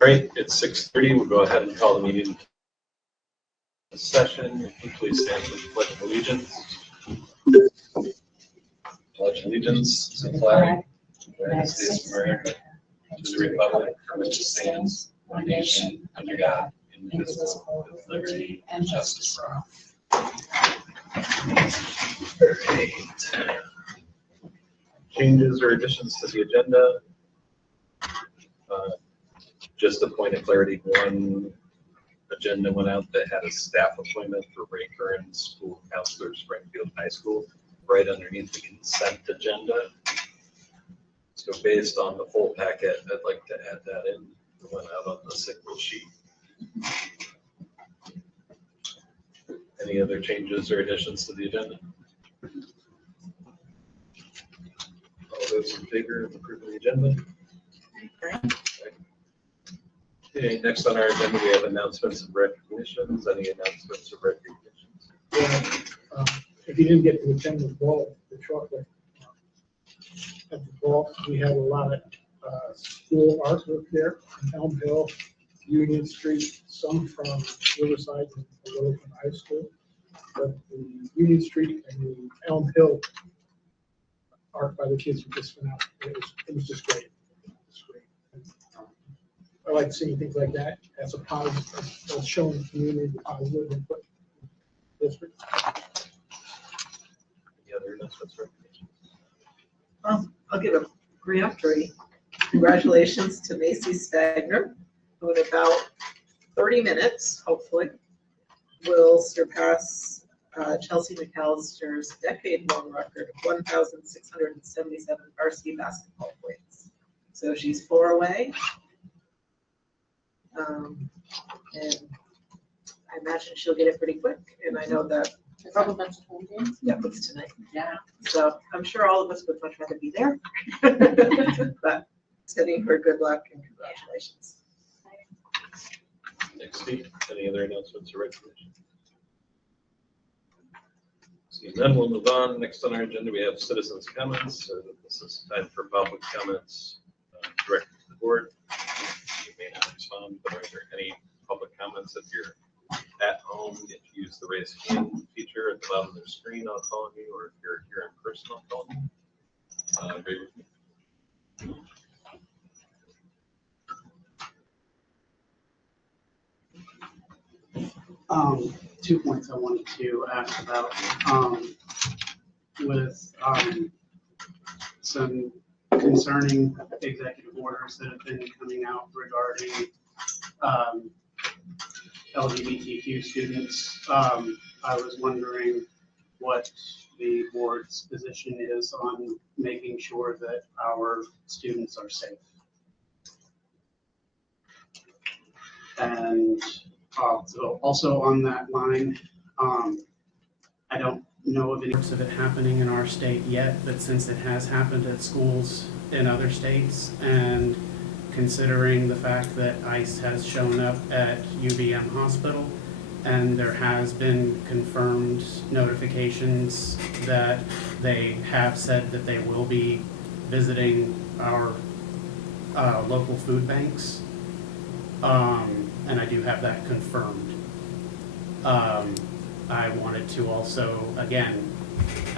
All right, it's 6:30. We'll go ahead and call the meeting to session. If you please stand for the Pledge of Allegiance. Pledge allegiance to the flag of the United States of America, to the republic for which it stands, one nation, under God, indivisible, with liberty and justice for all. All right. Changes or additions to the agenda? Just a point of clarity, one agenda went out that had a staff appointment for Ray Curran, school counselor, Springfield High School, right underneath the consent agenda. So based on the full packet, I'd like to add that in. It went out on the signal sheet. Any other changes or additions to the agenda? All those in favor of approving the agenda? Okay, next on our agenda, we have announcements of recognitions. Any announcements of recognitions? Yeah, if you didn't get to attend the ball, the chocolate at the ball, we had a lot of school artwork there on Elm Hill, Union Street, some from Riverside and a little from high school. But the Union Street and the Elm Hill art by the kids who just went out. It was just great. It was great. I like seeing things like that as a positive, as showing the community the positive input. District. Any other announcements or recognitions? I'll give a preemptory congratulations to Macy Spagner, who in about 30 minutes, hopefully, will surpass Chelsea McAllister's decade-long record of 1,677 varsity basketball points. So she's 4 away. And I imagine she'll get it pretty quick. And I know that Probably a bunch of home games. yeah, it's tonight. Yeah. So I'm sure all of us would much rather be there. But sending her good luck and congratulations. Next week, any other announcements or recognitions? Seeing none, we'll move on. Next on our agenda, we have citizens' comments. So this is time for public comments directed to the board. You may not respond, but are there any public comments? If you're at home, if you use the raise hand feature at the bottom of their screen, I'll call you, or if you're here in person, I'll call you. Great. 2 points I wanted to ask about with some concerning executive orders that have been coming out regarding LGBTQ students. I was wondering what the board's position is on making sure that our students are safe. And so also on that line, I don't know of any parts of it happening in our state yet, but since it has happened at schools in other states, and considering the fact that ICE has shown up at UVM Hospital, and there has been confirmed notifications that they have said that they will be visiting our local food banks, and I do have that confirmed. I wanted to also, again,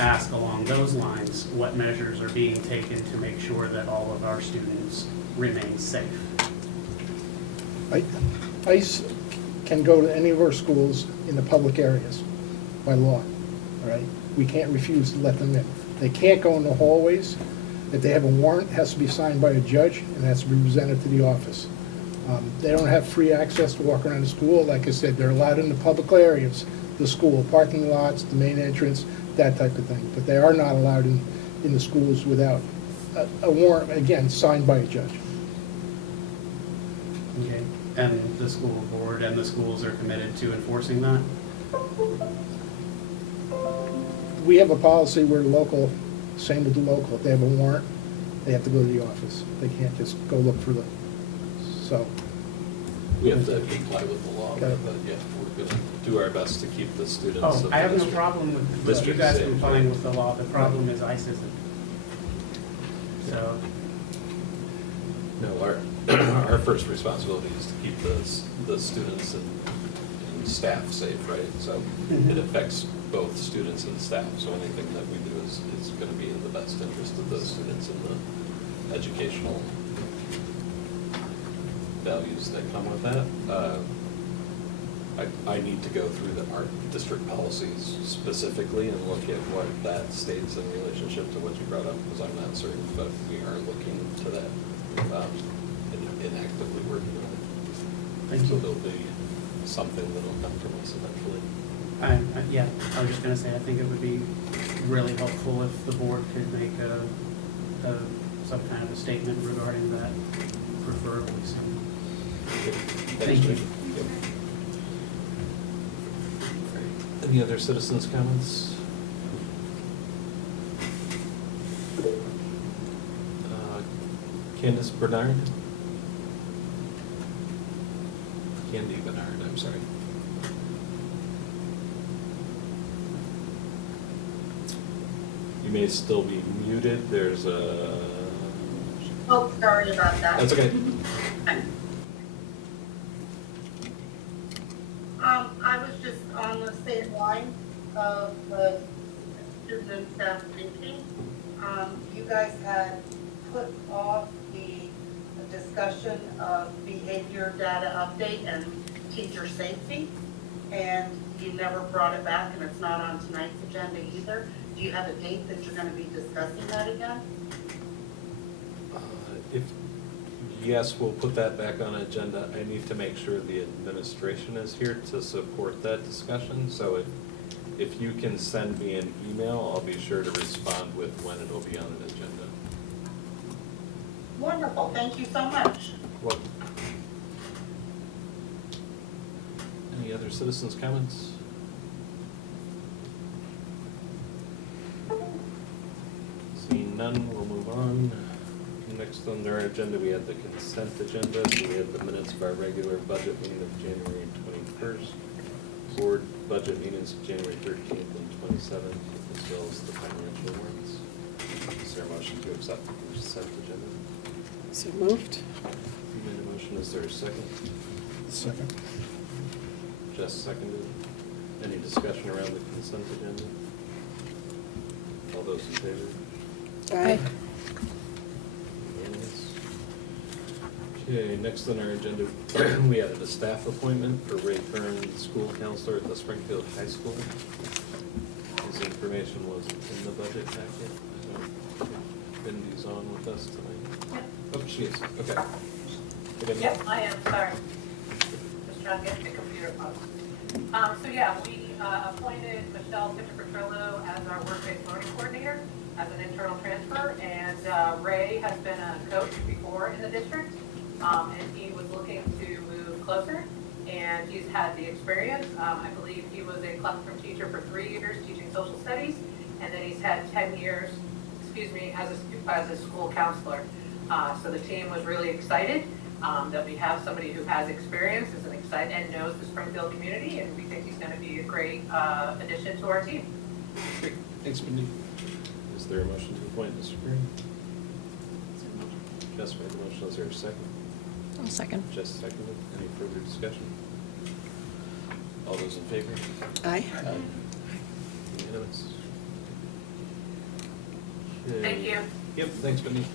ask along those lines, what measures are being taken to make sure that all of our students remain safe. ICE can go to any of our schools in the public areas by law, all right? We can't refuse to let them in. They can't go in the hallways. If they have a warrant, it has to be signed by a judge, and has to be presented to the office. They don't have free access to walk around the school. Like I said, they're allowed in the public areas, the school, parking lots, the main entrance, that type of thing. But they are not allowed in the schools without a warrant, again, signed by a judge. Okay. And the school board and the schools are committed to enforcing that? We have a policy where the local, same with the local, if they have a warrant, they have to go to the office. They can't just go look for the, so. We have to comply with the law, Okay. but yeah, we're gonna do our best to keep the students. Oh, of I the have no district- problem with you district guys safe, complying right? with the law. The problem is ICE isn't. So, No, our first responsibility is to keep the students and staff safe, right? So it affects both students and staff, so anything that we do is gonna be in the best interest of those students and the educational values that come with that. I need to go through our district policies specifically and look at what that states in relationship to what you brought up, because I'm not certain, but we are looking to that, and actively working on it. thank So you. there'll be something that'll come from us eventually. Yeah, I was just gonna say, I think it would be really helpful if the board could make some kind of a statement regarding that, preferably soon. Thank you. Yep. Any other citizens' comments? Candace Bernard? Candy Bernard, I'm sorry. You may still be muted, there's a... Oh, sorry about that. That's okay. I was just on the same line of the student and staff thinking. You guys had put off the discussion of behavior data update and teacher safety, and you never brought it back, and it's not on tonight's agenda either. Do you have a date that you're gonna be discussing that again? Yes, we'll put that back on agenda. I need to make sure the administration is here to support that discussion, so if you can send me an email, I'll be sure to respond with when it'll be on an agenda. Wonderful, thank you so much. What? Any other citizens' comments? Seeing none, we'll move on. Next on our agenda, we have the consent agenda. So we have the minutes of our regular budget meeting of January 21st, board budget meetings of January 13th and 27th, as well as the financial warrants. Is there a motion to accept the consent agenda? So moved. You made a motion, is there a second? Second. Jess seconded. Any discussion around the consent agenda? All those in favor? Aye. Unanimous. Okay, next on our agenda, we added a staff appointment for Ray Kern, school counselor at the Springfield High School. His information was in the budget packet. I don't think Cindy's on with us tonight. Yep. Oh, she is, okay. Yep, I am, sorry. Just trying to get the computer up. So yeah, we appointed Michelle Petrillo as our work-based learning coordinator as an internal transfer, and Ray has been a coach before in the district, and he was looking to move closer, and he's had the experience. I believe he was a classroom teacher for 3 years teaching social studies, and then he's had 10 years, as a school counselor. So the team was really excited that we have somebody who has experience, is an excited, and knows the Springfield community, and we think he's going to be a great addition to our team. Great, thanks, Mindy. Is there a motion to appoint Mr. Green? Jess made the motion, is there a second? I'll second. Jess seconded, any further discussion? All those in favor? Aye. Unanimous. Thank you. Yep, thanks, Mindy.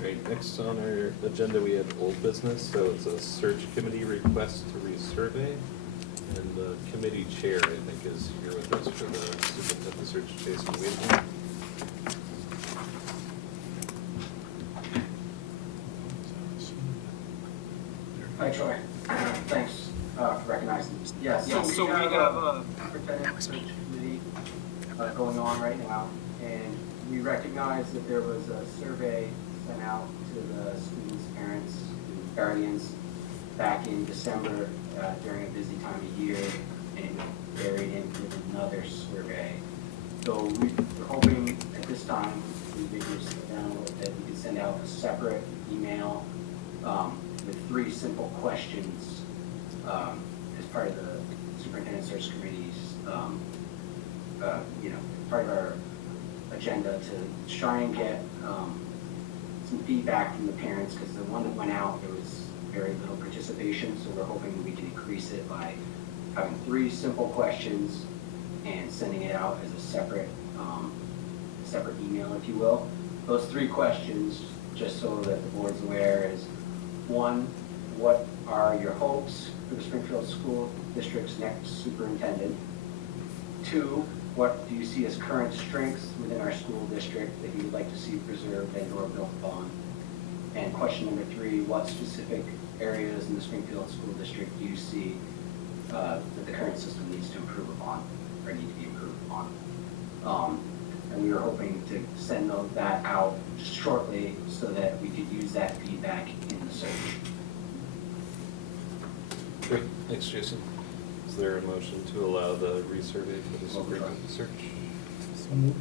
Great, next on our agenda, we have old business, so it's a search committee request to resurvey. And the committee chair, I think, is here with us for the superintendent search, Jason Wheaton. Hi, Troy. Thanks for recognizing me. Yes, Yeah, so we have a superintendent search committee going on right now, and we recognize that there was a survey sent out to the students' parents and guardians back in December during a busy time of year, and buried in with another survey. So we're hoping at this time, we figure that we could send out a separate email with 3 simple questions as part of the superintendent search committee's, part of our agenda to try and get some feedback from the parents, because the one that went out, there was very little participation, so we're hoping we can increase it by having 3 simple questions and sending it out as a separate email, if you will. Those 3 questions, just so that the board's aware, is 1, what are your hopes for the Springfield School District's next superintendent? 2, what do you see as current strengths within our school district that you would like to see preserved and or built upon? And question number 3, what specific areas in the Springfield School District do you see that the current system needs to improve upon or need to be improved upon? And we were hoping to send that out shortly so that we could use that feedback in the search. Great, thanks, Jason. Is there a motion to allow the resurvey for the superintendent search? So moved.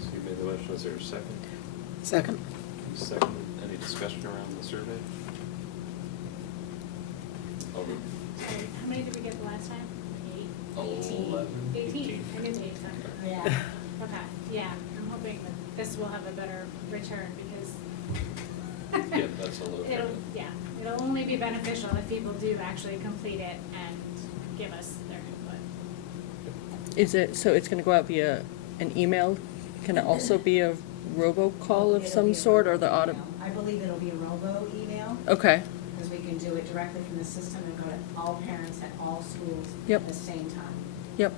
So you made the motion, is there a second? Second. Second, any discussion around the survey? Alden? Sorry, how many did we get the last time? 11, 18. I knew 8, sorry. Yeah. Okay, yeah, I'm hoping that this will have a better return because Yeah, that's a low. it'll only be beneficial if people do actually complete it and give us their input. Is it, so it's gonna go out via an email? Can it also be a robocall of It'll some be a sort, or the robo auto? email. I believe it'll be a robo email, Okay, because we can do it directly from the system and go to all parents at all schools Yep. at the same time. yep.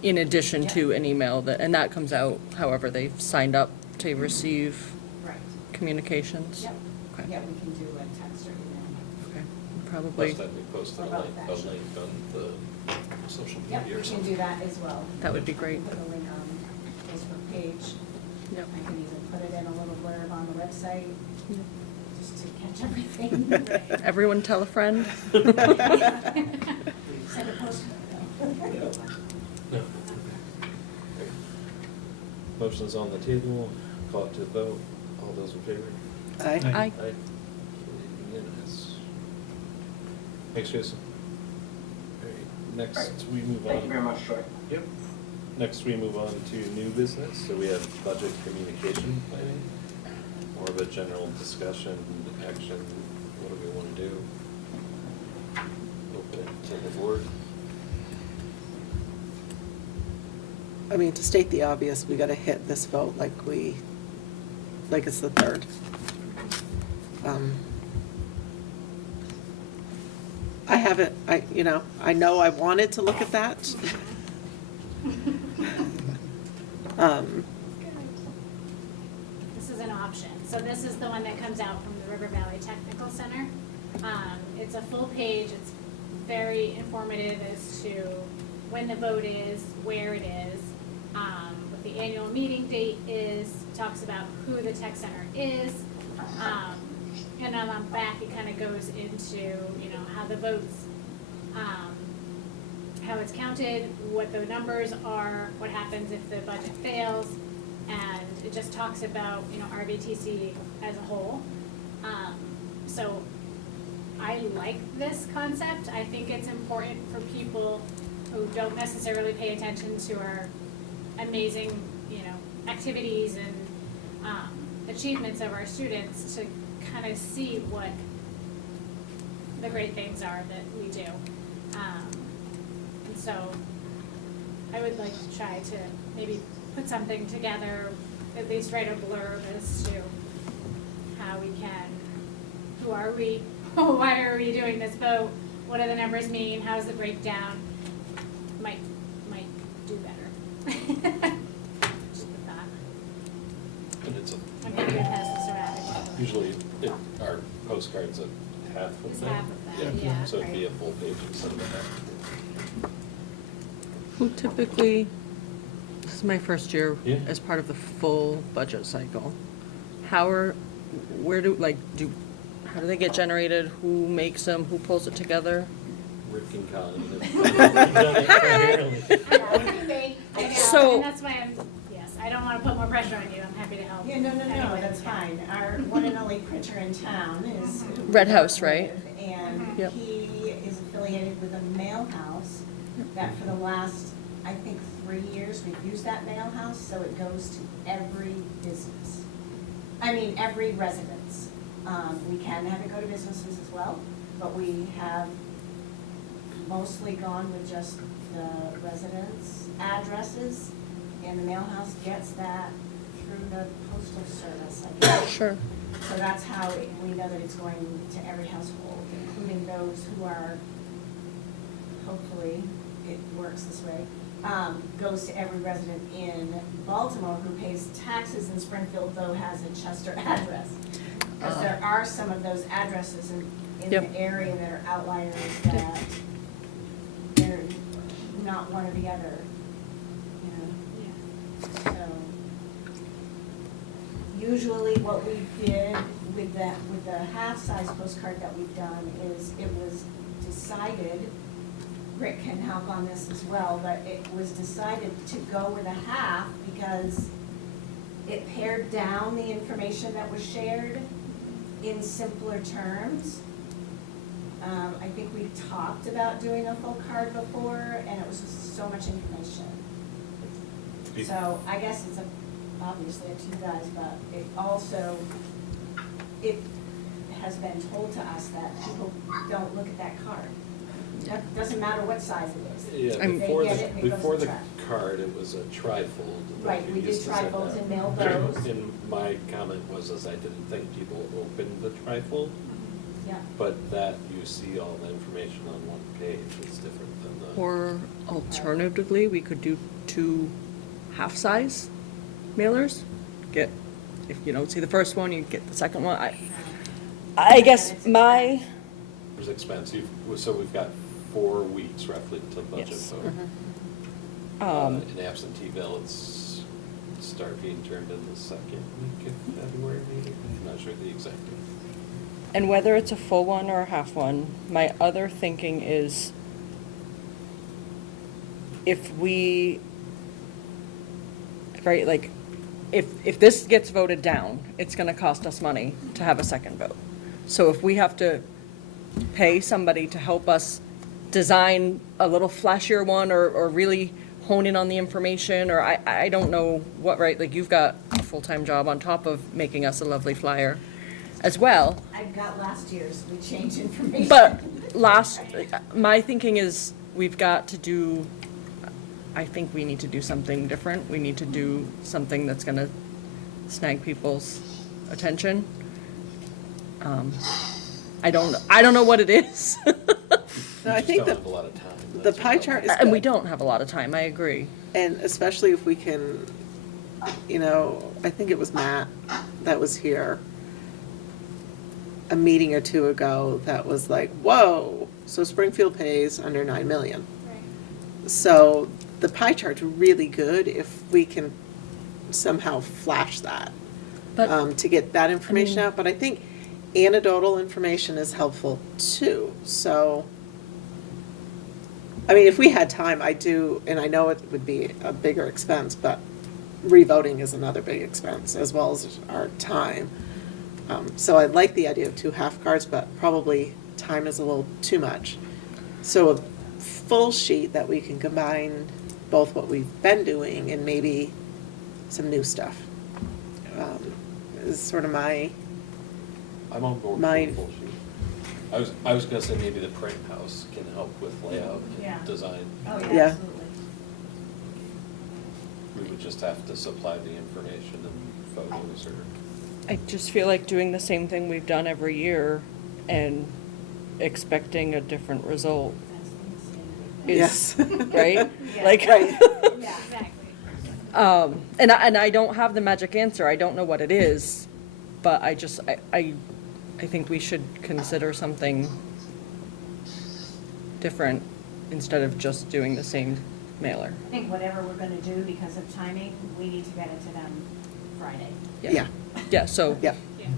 In addition to an email that, and that comes out however they've signed up to receive Right. communications? Yep. Okay. Yeah, we can do a text or email. Okay, probably, Plus that we posted a About link that. on the social Yep, media we or can something. do that as well. that would be great. Put the link on the Facebook page. Yep. I can even put it in a little blurb on the website, Yep. just to catch everything. Everyone tell a friend. Send a postcard. No. Great. Motion's on the table, call it to a vote, all those in favor? Aye. Aye. Unanimous. Thanks, Jason. All right, next we move on. Thank you very much, Troy. Yep. Next, we move on to new business, so we have budget communication planning, more of a general discussion, action, what do we want to do? Open it to the board. I mean, to state the obvious, we gotta hit this vote like it's the 3rd. I haven't, I know I wanted to look at that. This is an option. So this is the one that comes out from the River Valley Technical Center. It's a full page. It's very informative as to when the vote is, where it is, what the annual meeting date is, talks about who the tech center is. And on the back, it kind of goes into, how the votes, how it's counted, what the numbers are, what happens if the budget fails, and it just talks about, RVTC as a whole. So I like this concept. I think it's important for people who don't necessarily pay attention to our amazing, activities and achievements of our students to kind of see what the great things are that we do. And so I would like to try to maybe put something together, at least write a blurb as to how we can, who are we, why are we doing this vote, what do the numbers mean, how's the breakdown, might do better. Just with that. And it's I'm happy to pass this around. usually, our postcard's a half of It's that. half of that, yeah. So it'd be a full page instead of a half. Who typically, this is my first year Yeah. as part of the full budget cycle. How do they get generated? Who makes them? Who pulls it together? Rick and Colleen have done it primarily. I know, So- and that's why I don't wanna put more pressure on you, I'm happy to help. Yeah, no, Anyway. that's fine. Our one and only printer in town is. Red House, right? And Yep. he is affiliated affiliated with a mail house that for the last, I think, 3 years, we've used that mail house, so it goes to every business. I mean, every residence. We can have it go to businesses as well, but we have mostly gone with just the residents' addresses, and the mail house gets that through the postal service, I guess. Sure. So that's how we know that it's going to every household, including those who are, hopefully, it works this way, goes to every resident in Baltimore who pays taxes in Springfield, though has a Chester address. Because there are some of those addresses in Yep. the area that are outliers that they're not one or the other, you know? So usually what we did with the half-size postcard that we've done is it was decided, Rick can help on this as well, but it was decided to go with a half because it pared down the information that was shared in simpler terms. I think we talked about doing a full card before, and it was just so much information. So I guess it's obviously up to you guys, but it also, it has been told to us that people don't look at that card. It doesn't matter what size it is. Yeah, They before get it and it goes before in the trash. card, it was a trifold. Right, we did used to send trifolds out. and mailed those. And my comment was, I didn't think people opened the trifold, Yeah. but that you see all the information on one page is different than the. Or alternatively, we could do 2 half-size mailers. Get, if you don't see the first one, you get the second one. I guess my, There's expense, so we've got 4 weeks roughly to budget, Yes. so. um, In absentee ballots start being turned in the second week of February, maybe? I'm not sure the exact date. and whether it's a full one or a half one, my other thinking is if we, right, like, if this gets voted down, it's gonna cost us money to have a second vote. So if we have to pay somebody to help us design a little flashier one or really hone in on the information, or I don't know what, right, like you've got a full-time job on top of making us a lovely flyer as well. I've got last year's, we changed information. But my thinking is we've got to do, I think we need to do something different. We need to do something that's gonna snag people's attention. I don't know what it is. No, I We think just don't that have a lot of time. the that's pie the chart is And we good. don't have a lot of time, I agree. And especially if we can, you know, I think it was Matt that was here a meeting or two ago that was like, whoa, so Springfield pays under 9 million. Right. So the pie chart's really good if we can somehow flash that, But, to get that information mean- out. But I think anecdotal information is helpful too, so. I mean, if we had time, I do, and I know it would be a bigger expense, but revoting is another big expense as well as our time. So I like the idea of 2 half cards, but probably time is a little too much. So a full sheet that we can combine both what we've been doing and maybe some new stuff, is sort of my, I'm on board with My- the full sheet. I was gonna say maybe the print house can help with layout Yeah. and design. Oh, Yeah. yeah, absolutely. We would just have to supply the information and photos or. I just feel like doing the same thing we've done every year and expecting a different result That's the same. is, right? Yeah. Like, Right. Yeah, exactly. and I don't have the magic answer, I don't know what it is, but I think we should consider something different instead of just doing the same mailer. I think whatever we're gonna do because of timing, we need to get it to them Friday. yeah, Yeah, so, yeah. Yeah.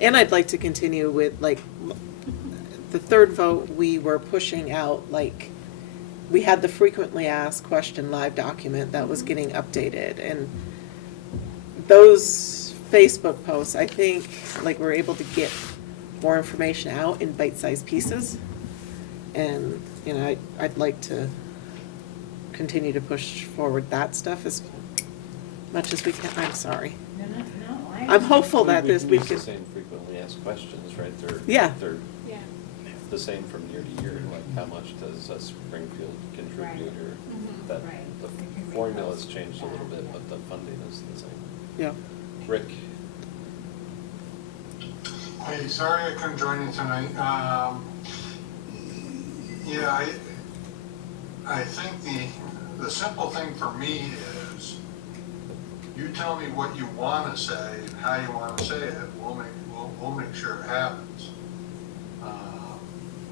And I'd like to continue with, like, the third vote, we were pushing out, like, we had the frequently asked question live document that was getting updated, and those Facebook posts, I think, like, we're able to get more information out in bite-sized pieces. And, you know, I'd like to continue to push forward that stuff as much as we can. I'm sorry. No, I'm hopeful that We this, can we use the can, same frequently asked questions, right? Yeah. They're Yeah. the same from year to year, like how much does Springfield contribute or Mhm. that, Right. the formula's changed a little bit, but the funding is the same. yeah. Rick? Hey, sorry I couldn't join you tonight. Yeah, I think the simple thing for me is you tell me what you want to say and how you want to say it. We'll make sure it happens.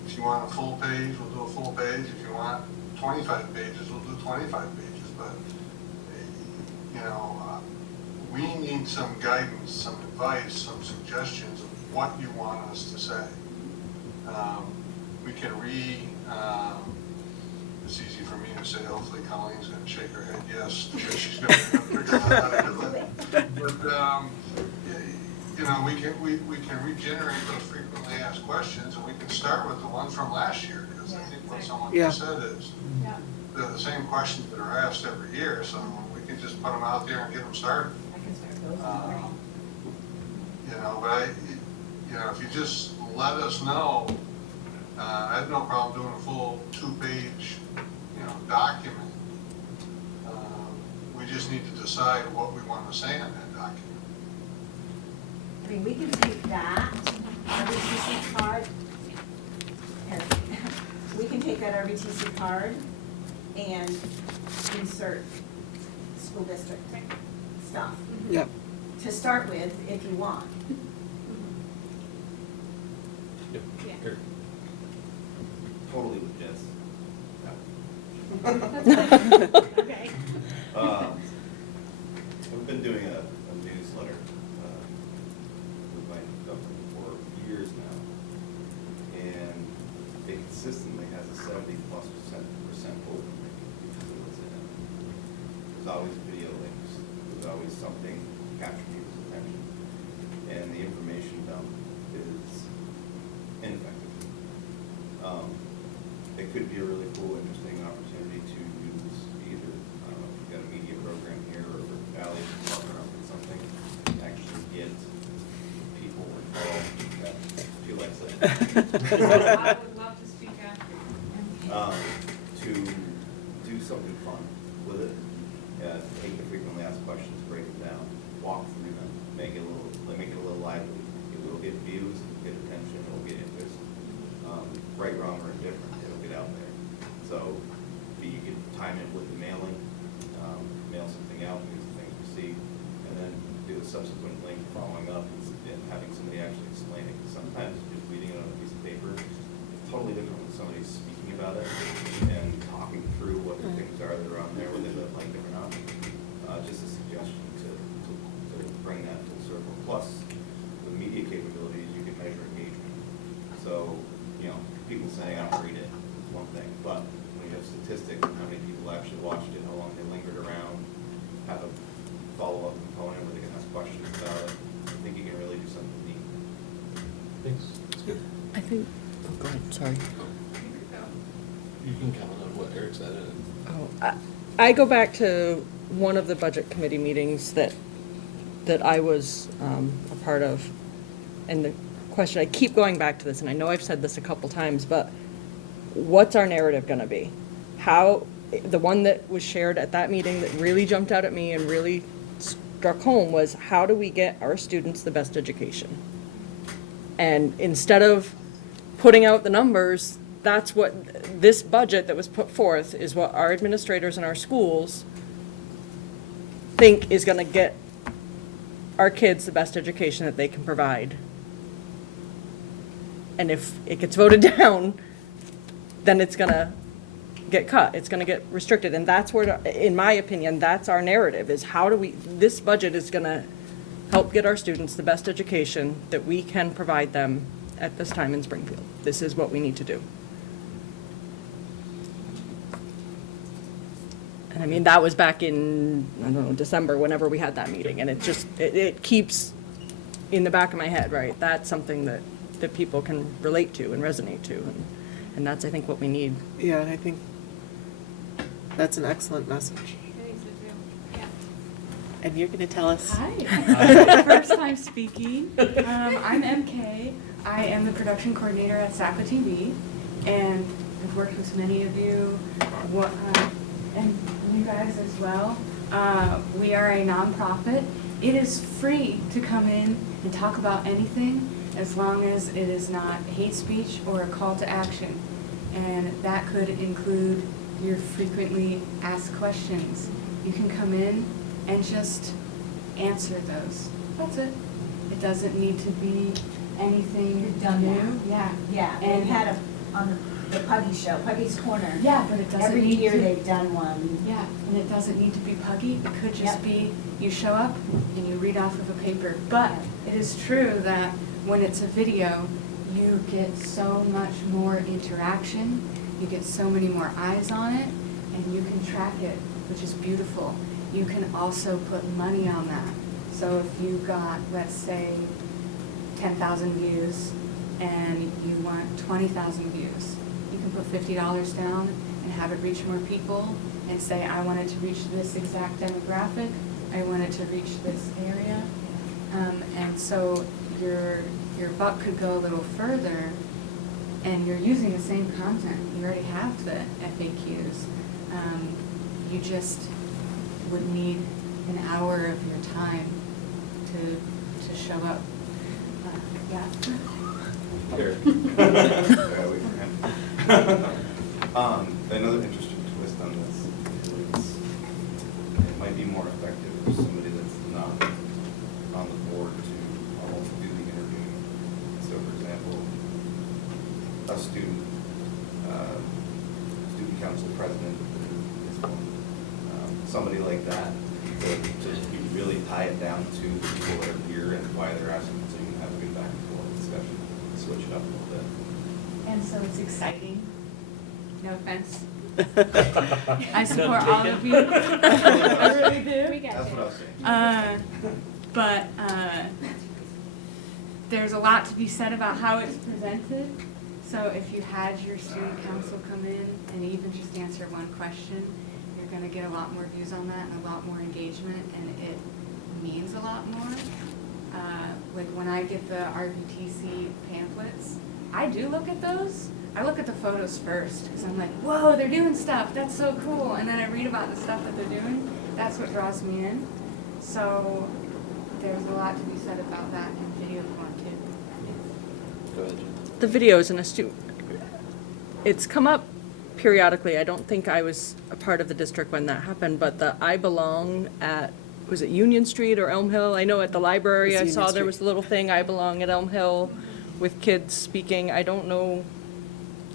If you want a full page, we'll do a full page. If you want 25 pages, we'll do 25 pages. But you know, we need some guidance, some advice, some suggestions of what you want us to say. We can it's easy for me to say, hopefully Colleen's gonna shake her head yes, because she's gonna figure out how to do it. But, you know, we can regenerate those frequently asked questions, and we can start with the ones from last year, because I think what someone just said is, Yeah. they're the same questions that are asked every year, so we can just put them out there and get them started. I can start those already. You know, but you know, if you just let us know, I have no problem doing a full 2-page, you know, document. We just need to decide what we want to say in that document. I mean, we can take that RBTC card, and we can take that RBTC card and insert school district stuff Yep. to start with, if you want. Yep. Yeah. Here. Totally with Jess. Okay. I've been doing a newsletter with my company for years now, and it consistently has a 70+% open rate. There's always video links. There's always something to capture people's attention, and the information dump is ineffective. It could be a really cool, interesting opportunity to use either, if you've got a media program here or Valley partner up with something, actually get people involved that feel like that. I would love to speak after. To do something fun with it, take the frequently asked questions, break them down, walk through them, make it a little lively. It will get views, it will get attention, it will get interest. Right, wrong, or indifferent, it'll get out there. So you can time it with the mailing, mail something out, these things we see, and then do a subsequent link following up and having somebody actually explain it. Sometimes just reading it on a piece of paper is totally different when somebody's speaking about it and talking through what the things are that are on there, whether they like them or not. Just a suggestion to bring that full circle. Plus, the media capabilities, you can measure engagement. So, you know, people saying, I don't read it, is one thing, but when you have statistics on how many people actually watched it, how long they lingered around, have a follow-up component where they can ask questions about it, I think you can really do something neat. Thanks. That's good. I think, oh, go ahead, sorry. You can comment on what Eric said. I go back to one of the budget committee meetings that I was a part of, and the question, I keep going back to this, and I know I've said this a couple times, but what's our narrative gonna be? How, the one that was shared at that meeting that really jumped out at me and really struck home was, how do we get our students the best education? And instead of putting out the numbers, that's what, this budget that was put forth is what our administrators in our schools think is gonna get our kids the best education that they can provide. And if it gets voted down, then it's gonna get cut, it's gonna get restricted, and that's where, in my opinion, that's our narrative, is how do we, this budget is gonna help get our students the best education that we can provide them at this time in Springfield. This is what we need to do. And I mean, that was back in, I don't know, December, whenever we had that meeting, and it just, it keeps in the back of my head, right? That's something that people can relate to and resonate to. And that's, I think, what we need. Yeah, I think that's an excellent message. Yeah. And you're gonna tell us. Hi. First time speaking. I'm MK. I am the production coordinator at SACA TV, and I've worked with many of you, and you guys as well. We are a nonprofit. It is free to come in and talk about anything as long as it is not hate speech or a call to action. And that could include your frequently asked questions. You can come in and just answer those. That's it. It doesn't need to be anything You've done new. that. Yeah. Yeah, And- they've had on the Puggy show, Puggy's Corner. Yeah, but it doesn't Every need year to- they've done one. Yeah, and it doesn't need to be puggy. It could just Yep. be you show up and you read off of a paper. But it is true that when it's a video, you get so much more interaction. You get so many more eyes on it, and you can track it, which is beautiful. You can also put money on that. So if you got, let's say, 10,000 views and you want 20,000 views, you can put $50 down and have it reach more people and say, I want it to reach this exact demographic, I want it to reach this area. And so your buck could go a little further, and you're using the same content. You already have the FAQs. You just would need an hour of your time to show up. Yeah. Here. Another interesting twist on this is it might be more effective for somebody that's not on the board to almost do the interviewing. So for example, a student council president is one, somebody like that, to really tie it down to the people that are here and why they're asking, so you can have a good back and forth discussion, switch it up a little bit. And so it's exciting. No offense. I support all of you. I really do. We get That's you. what I was saying. But there's a lot to be said about how it's presented. So if you had your student council come in and even just answer one question, you're going to get a lot more views on that and a lot more engagement, and it means a lot more. Like when I get the RVTC pamphlets, I do look at those. I look at the photos first because I'm like, whoa, they're doing stuff. That's so cool. And then I read about the stuff that they're doing. That's what draws me in. So there's a lot to be said about that in video form too. Go ahead. The videos and it's come up periodically. I don't think I was a part of the district when that happened, but the I Belong at, was it Union Street or Elm Hill? I know at the library It's I Union saw there Street. was a little thing, I Belong at Elm Hill, with kids speaking. I don't know,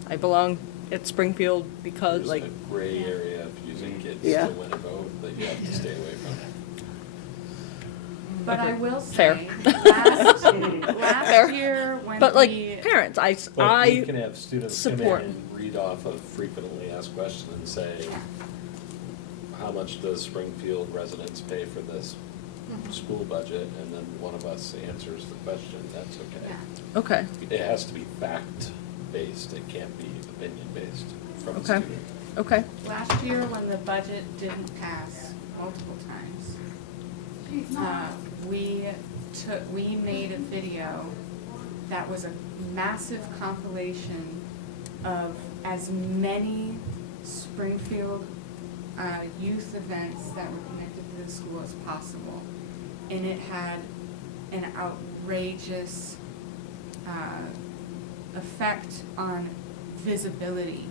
I belong at Springfield because There's like, a gray area of using kids Yeah. to win a vote that you have to stay away from. But I Okay. will Fair. say, last Fair. year when but like we, parents, But you I can have students come in support. and read off of frequently asked questions and say, how much does Springfield residents pay for this school budget? And then one of us answers the question, that's okay. yeah. Okay, It has to be fact-based, it can't be opinion-based from a Okay. student. okay. Last year when the budget didn't pass multiple times, we made a video that was a massive compilation of as many Springfield youth events that were connected to the school as possible. And it had an outrageous effect on visibility.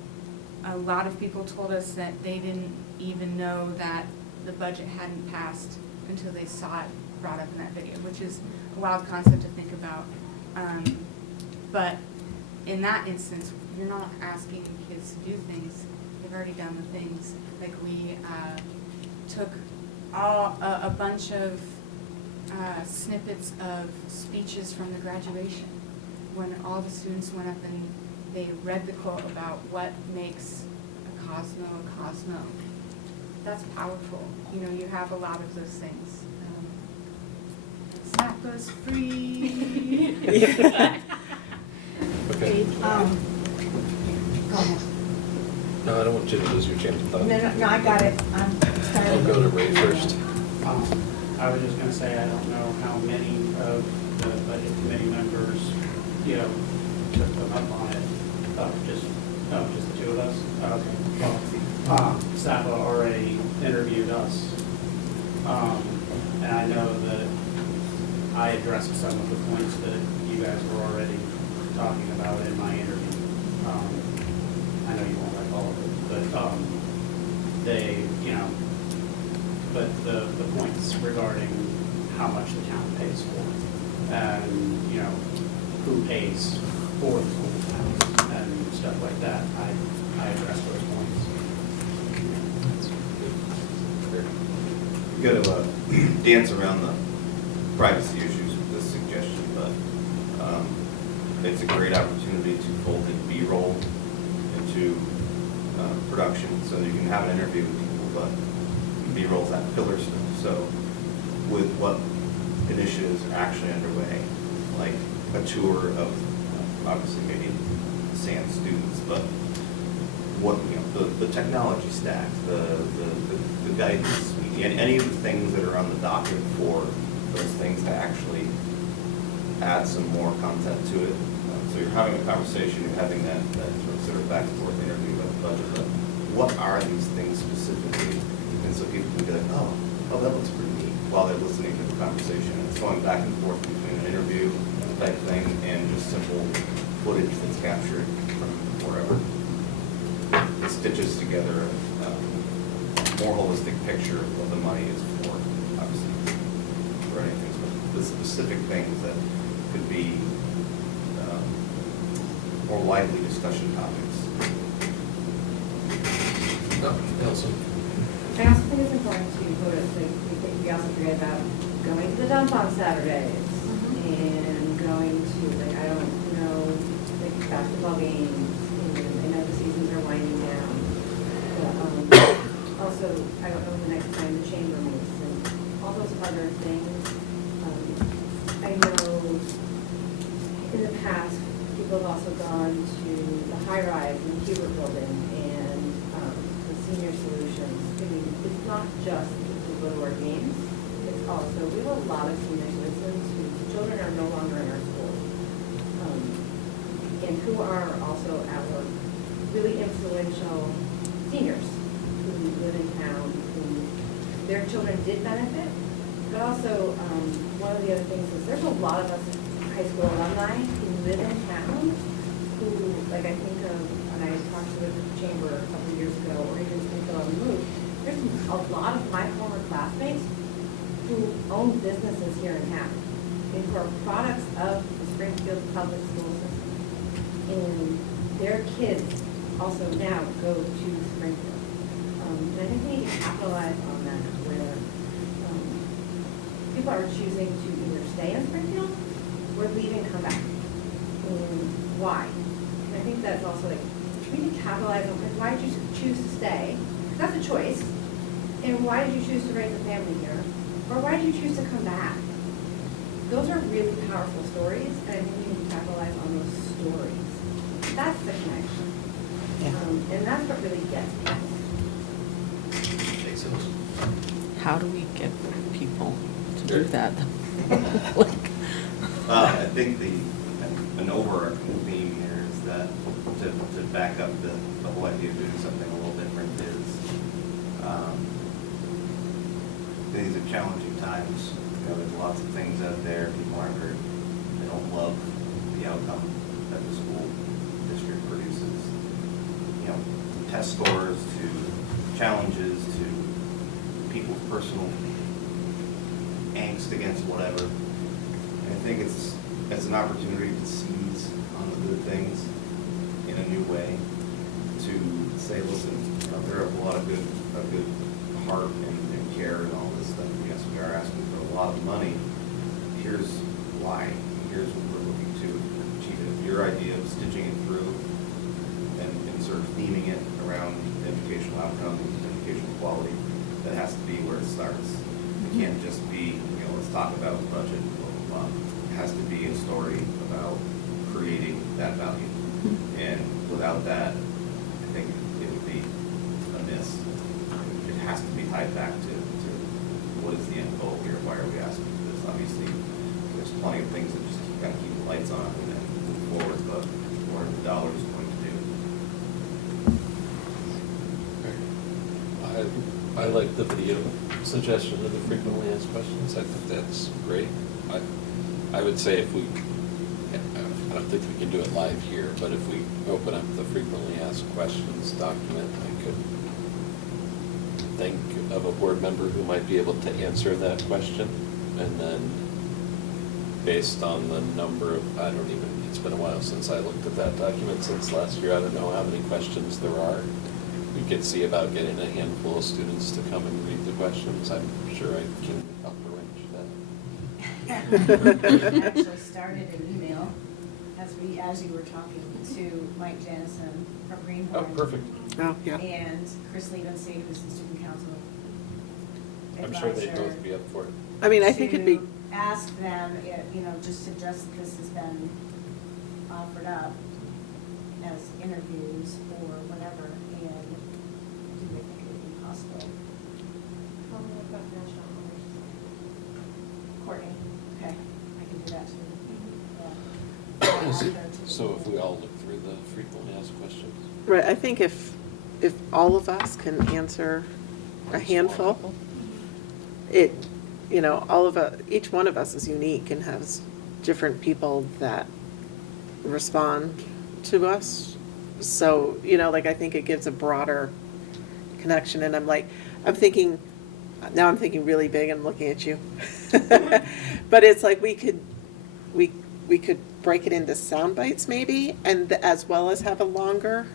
A lot of people told us that they didn't even know that the budget hadn't passed until they saw it brought up in that video, which is a wild concept to think about. But in that instance, you're not asking kids to do things. They've already done the things. Like we took a bunch of snippets of speeches from the graduation when all the students went up and they read the quote about what makes a Cosmo. That's powerful. You know, you have a lot of those things. Snappa's free. Okay. No, I don't want you to lose your chance of thought. No, I got it. I'm sorry. I'll go to Ray first. I was just gonna say, I don't know how many of the budget committee members, you know, took them up on it. Just the two of us? Okay. Well, Sapa already interviewed us. And I know that I addressed some of the points that you guys were already talking about in my interview. I know you won't like all of it, but, they, you know, but the points regarding how much the town pays for, and, you know, who pays for the school and stuff like that, I addressed those points. We're going to dance around the privacy issues with this suggestion, but it's a great opportunity to fold in B-roll into production, so you can have an interview with people, but B-roll's that filler stuff. So with what initiatives are actually underway, like a tour of obviously maybe SAM students, but what, you know, the technology stack, the guidance, any of the things that are on the docket for those things to actually add some more content to it. So you're having a conversation, you're having that sort of back and forth interview about the budget, but what are these things specifically? And so people can be like, oh, that looks pretty neat, while they're listening to the conversation. It's going back and forth between an interview type thing and just simple footage that's captured from wherever. It stitches together a more holistic picture of what the money is for, obviously, for anything. But the specific things that could be more lively discussion topics. Nelson. I also think it's important to put it, like, we also forget about going to the dump on Saturdays and going to, like, I don't know, like basketball games, and I know the seasons are winding down. But also, I don't know when the next time the chamber meets and all those other things. I know in the past, people have also gone to the high rise in the Hubert building and the senior solutions. I mean, it's not just to go to our games, it's also, we have a lot of senior citizens whose children are no longer in our schools. And who are also our really influential seniors who live in town, who their children did benefit. But also, one of the other things is there's a lot of us high school alumni who live in town who, like, I think of, and I talked to the chamber a couple of years ago, or even Springfield on the Move, there's a lot of my former classmates who own businesses here in town and who are products of the Springfield public school system. And their kids also now go to Springfield. And I think we need to capitalize on that, where people are choosing to either stay in Springfield or leave and come back. And why? And I think that's also, like, we need to capitalize on, why did you choose to stay? Because that's a choice. And why did you choose to raise a family here? Or why did you choose to come back? Those are really powerful stories, and I think we need to capitalize on those stories. That's the connection. And that's what really gets people. Makes sense. How do we get people to do that? I think an overarching theme here is that to back up the whole idea of doing something a little different is these are challenging times. You know, there's lots of things out there. People aren't very, they don't love the outcome that the school district produces. You know, test scores to challenges to people's personal angst against whatever. And I think it's an opportunity to seize on the good things in a new way, to say, listen, you know, there are a lot of good heart and care and all this stuff. Yes, we are asking for a lot of money. Here's why. Here's what we're looking to achieve it. Your idea of stitching it through and sort of theming it around educational outcomes, educational quality, that has to be where it starts. It can't just be, you know, let's talk about budget, blah, blah, blah. It has to be a story about creating that value. And without that, I think it would be tie it back to what is the end goal here? Why are we asking for this? Obviously, there's plenty of things that just kind of keep the lights on and then move forward, but what are the dollars going to do? I like the video suggestion of the frequently asked questions. I think that's great. I would say if we, I don't think we can do it live here, but if we open up the frequently asked questions document, I could think of a board member who might be able to answer that question. And then based on the number of, it's been a while since I looked at that document, since last year, I don't know how many questions there are. We could see about getting a handful of students to come and read the questions. I'm sure I can help arrange that. I actually started an email as you were talking to Mike Jannison from Greenhorn. Oh, perfect. Oh, yeah. And Chris Liebenstein, who's the student council I'm sure they'd advisor, both be up for it. I mean, I think it'd be, to ask them, just suggest that this has been offered up as interviews or whatever, and do they think it would be possible? Courtney, okay, I can do that too. Yeah. So if we all look through the frequently asked questions. right, I think if all of us can answer a handful, each one of us is unique and has different people that respond to us. So, I think it gives a broader connection, and I'm thinking really big, I'm looking at you. But it's like we could break it into sound bites maybe, and as well as have a longer.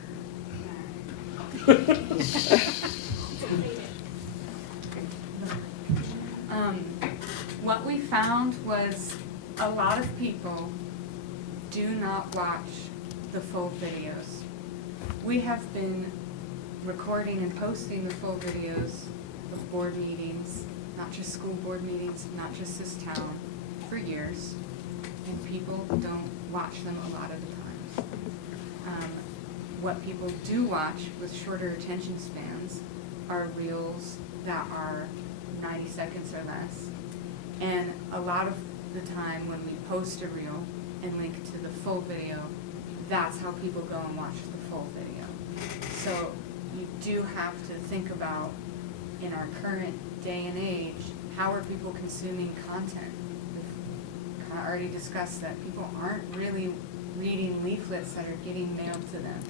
What we found was a lot of people do not watch the full videos. We have been recording and posting the full videos of board meetings, not just school board meetings, not just this town, for years, and people don't watch them a lot of the times. What people do watch with shorter attention spans are reels that are 90 seconds or less. And a lot of the time when we post a reel and link to the full video, that's how people go and watch the full video. So you do have to think about, in our current day and age, how are people consuming content? We've kind of already discussed that people aren't really reading leaflets that are getting mailed to them.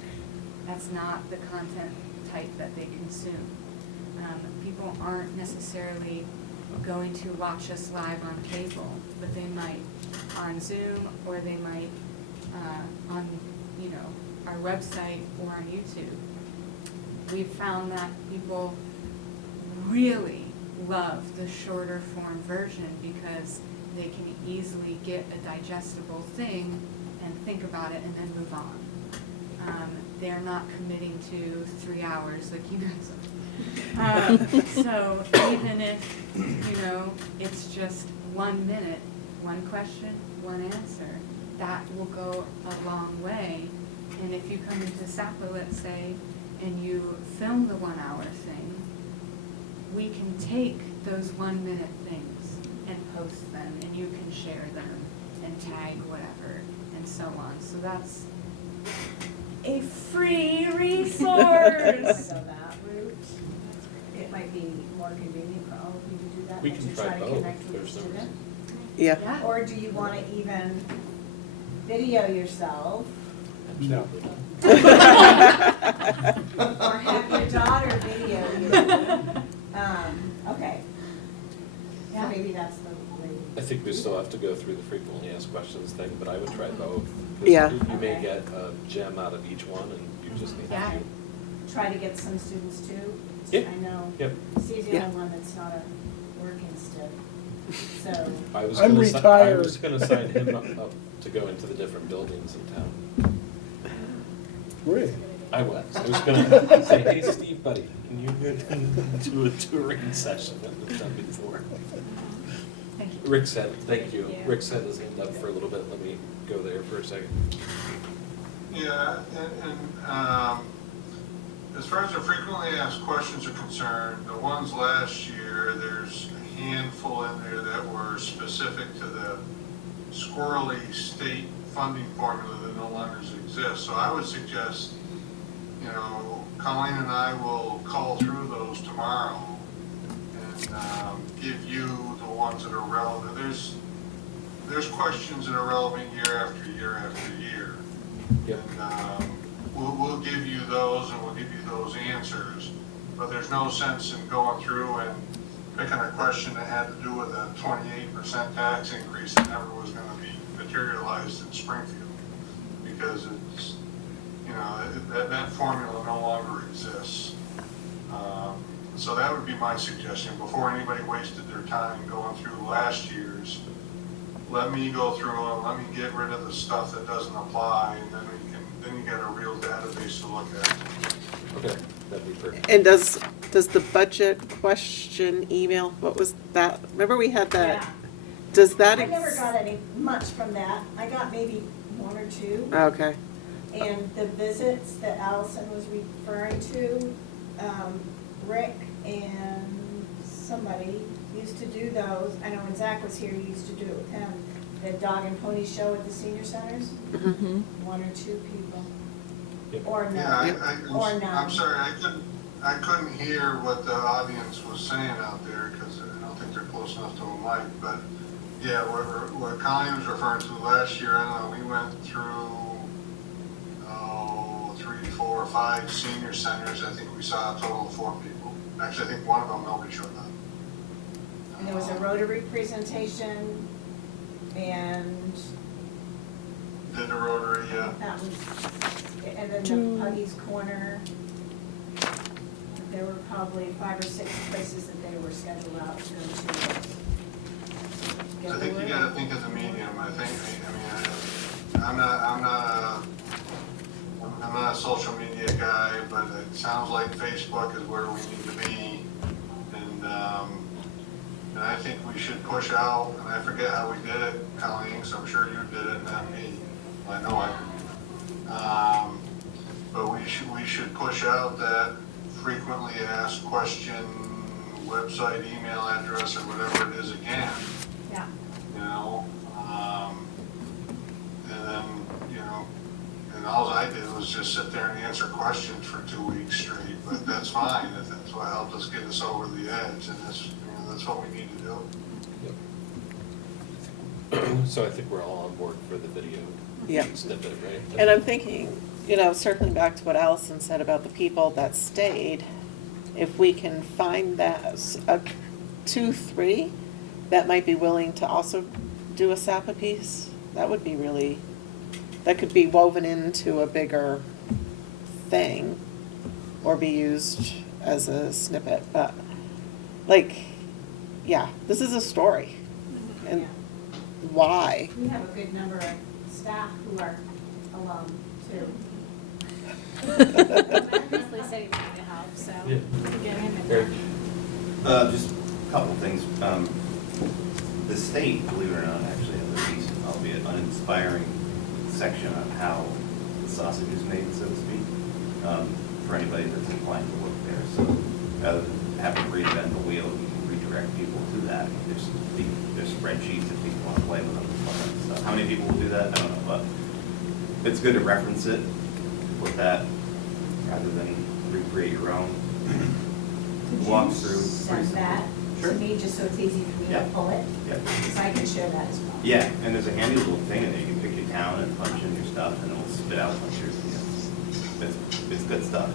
That's not the content type that they consume. People aren't necessarily going to watch us live on cable, but they might on Zoom, or they might on our website or on YouTube. We've found that people really love the shorter form version because they can easily get a digestible thing and think about it and then move on. They're not committing to 3 hours like you guys are. So even if, it's just 1 minute, one question, one answer, that will go a long way. And if you come into SAPA, let's say, and you film the 1 hour thing, we can take those 1 minute things and post them, and you can share them and tag whatever and so on. So that's a free resource. So that route, it might be more convenient for all of you to do that. We but can to try to both. connect with the There's no student. Yeah. Yeah. Or do you want to even video yourself? No. Or have your daughter video you? Okay. So maybe that's the way. I think we still have to go through the frequently asked questions thing, but I would try both. 'Cause Yeah. You may Okay. get a gem out of each one, and you just need Yeah. to. Try to get some students too. Yep. I know. Yep. Steve's the Yeah. only one that's not a working stiff. So, I was I'm gonna I was retired. gonna sign him up to go into the different buildings in town. Really? I was gonna say, hey, Steve, buddy, can you do a touring session that we've done before? Thank you. Rick said, thank you. Thank you. Rick said his hand up for a little bit. Let me go there for a second. Yeah, and as far as the frequently asked questions are concerned, the ones last year, there's a handful in there that were specific to the squirrely state funding formula that no longer exists. So I would suggest, Colleen and I will call through those tomorrow and give you the ones that are relevant. There's questions that are relevant year after year after year. Yep. And we'll give you those and we'll give you those answers. But there's no sense in going through and picking a question that had to do with a 28% tax increase that never was going to be materialized in Springfield. Because it's, that formula no longer exists. So that would be my suggestion. Before anybody wasted their time going through last year's, let me go through and let me get rid of the stuff that doesn't apply, and then you get a real database to look at. Okay, that'd be perfect. And does the budget question email, what was that? Remember we had that? Yeah. Does that? I never got any much from that. I got maybe one or two. Okay. And the visits that Allison was referring to, Rick and somebody used to do those. I know when Zach was here, he used to do it with him. The dog and pony show at the senior centers. Mm-hmm. One or two people. Yep. Or none. Yeah, Or none. I'm sorry, I couldn't hear what the audience was saying out there because I don't think they're close enough to a mic. But yeah, what Colleen was referring to last year, I don't know, we went through 3, 4, 5 senior centers. I think we saw a total of 4 people. Actually, I think one of them nobody showed up. And there was a Rotary presentation and Did the Rotary, yeah. that was, and then the Puggy's Corner. There were probably 5 or 6 places that they were scheduled out to go to. I think you gotta think of the medium. I'm not a social media guy, but it sounds like Facebook is where we need to be. And I think we should push out, and I forget how we did it, Colleen, so I'm sure you did it, not me. I know I did. But we should push out that frequently asked question, website, email address, or whatever it is again. Yeah. And then, and all I did was just sit there and answer questions for 2 weeks straight, but that's fine, that's what helped us get us over the edge, and that's what we need to do. Yep. So I think we're all on board for the video snippet, right? And I'm thinking, circling back to what Allison said about the people that stayed, if we can find that 2, 3 that might be willing to also do a SAPA piece, that would be really, that could be woven into a bigger thing or be used as a snippet. But this is a story. And why? We have a good number of staff who are alum too. Obviously said he wanted to help, so we can get him in there. Just a couple things. The state, believe it or not, actually has a decent, albeit uninspiring, section on how the sausage is made, so to speak, for anybody that's inclined to work there. So rather than having to reinvent the wheel, you can redirect people to that. There's spreadsheets if people want to play with them. So how many people will do that? I don't know, but it's good to reference it with that rather than recreate your own. Walk through. Send that to me just so it's easy for me to pull it. Yeah. Because I can share that as well. Yeah, and there's a handy little thing in there. You can pick your town and punch in your stuff and it'll spit out a bunch of it's good stuff.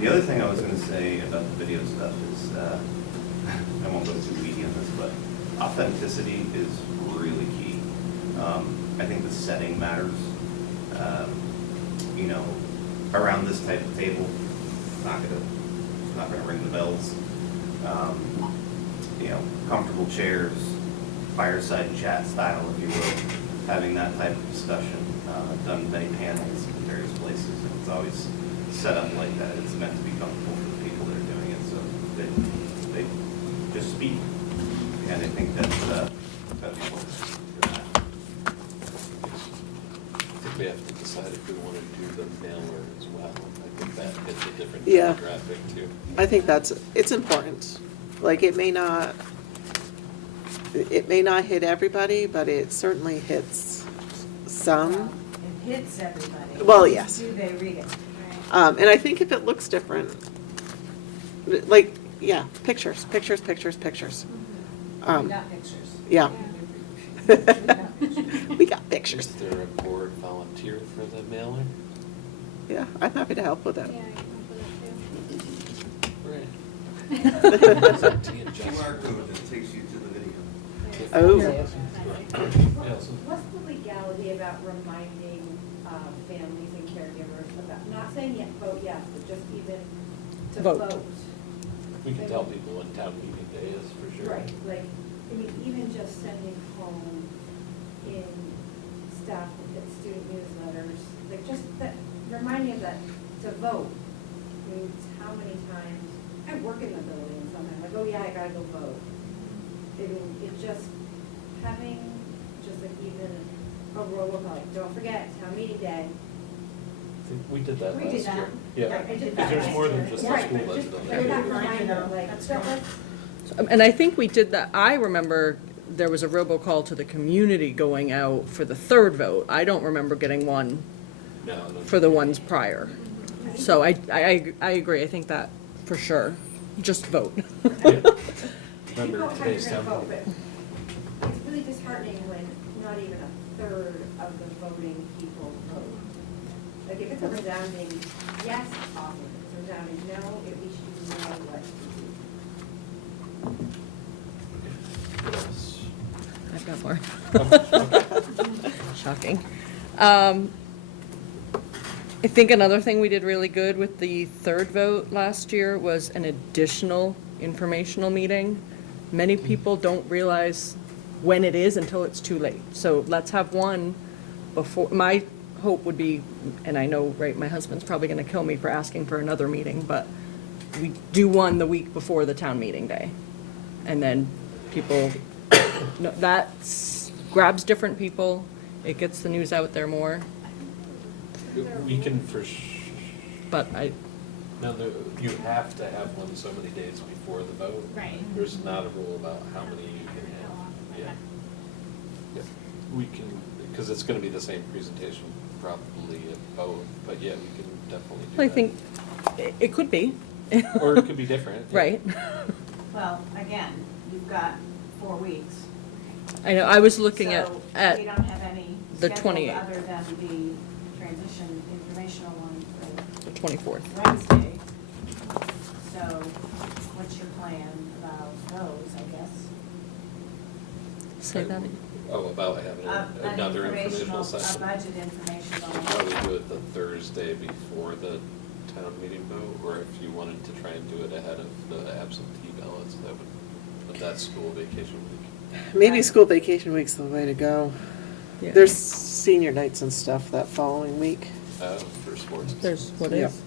The other thing I was going to say about the video stuff is, I won't go too weedy on this, but authenticity is really key. I think the setting matters. Around this type of table, not gonna ring the bells. Comfortable chairs, fireside chat style, if you will, having that type of discussion. I've done many panels in various places, and it's always set up like that. It's meant to be comfortable for the people that are doing it, so they just speak. And I think that's important for that. I think we have to decide if we want to do the mailer as well. I think hits a different Yeah. demographic too. I think it's important. Like, it may not hit everybody, but it certainly hits some. It hits everybody. Well, yes. Do they read it? And I think if it looks different, like, yeah, pictures. We got pictures. Yeah. We got pictures. Is there a board volunteer for the mailer? Yeah, I'm happy to help with that. Yeah, I can put it Right. too. Is that T and Jessica? QR code that takes you to the video. Oh. Yes. What's the legality about reminding families and caregivers about, not saying yet, vote yes, but just even to Vote. vote? We can tell people when town meeting day is for sure. Right, like, I mean, even just sending home in staff, student newsletters, like, just that, reminding them that to vote means how many times, I work in the building sometimes, like, oh yeah, I gotta go vote. I mean, it just, having just like even a robocall, like, don't forget, town meeting day. I think we did that We did last that. year. Yeah, I did because that there's last more than year. just the Right, school but budget just on like there. that reminder, like, And I think we did that, I remember there was a robocall to the community going out for the third vote. I don't remember getting one No, for the ones prior. So I agree, I think that for sure, just vote. Remember today's town vote, meeting. but it's really disheartening when not even a third of the voting people vote. Like, if it's a resounding yes, awesome, if it's a resounding no, at least you know what to do. Yes. I've got more. Okay. Shocking. I think another thing we did really good with the third vote last year was an additional informational meeting. Many people don't realize when it is until it's too late. So let's have one before, my hope would be, and I know, right, my husband's probably gonna kill me for asking for another meeting, but we do one the week before the town meeting day. And then people, no, that grabs different people, it gets the news out there more, We can but no, you have to have one so many days before the vote. Right. There's not a rule about how many you can have. Yeah. Yeah. We can, because it's gonna be the same presentation probably at both, but yeah, we can definitely do that. I think it could be. Or it could be different. yeah. Right. Well, again, you've got 4 weeks. I know, I was looking So at we don't have any the scheduled 28th. other than the transition informational one for the 24th. Wednesday. So what's your plan about those, I guess? Say that. Oh, about having An another informational A session. budget informational. Probably do it the Thursday before the town meeting vote, or if you wanted to try and do it ahead of the absentee ballots, that would, but that's school vacation week. Maybe school vacation week's the way to go. Yeah. There's senior nights and stuff that following week. For sports. There's what Yep. is.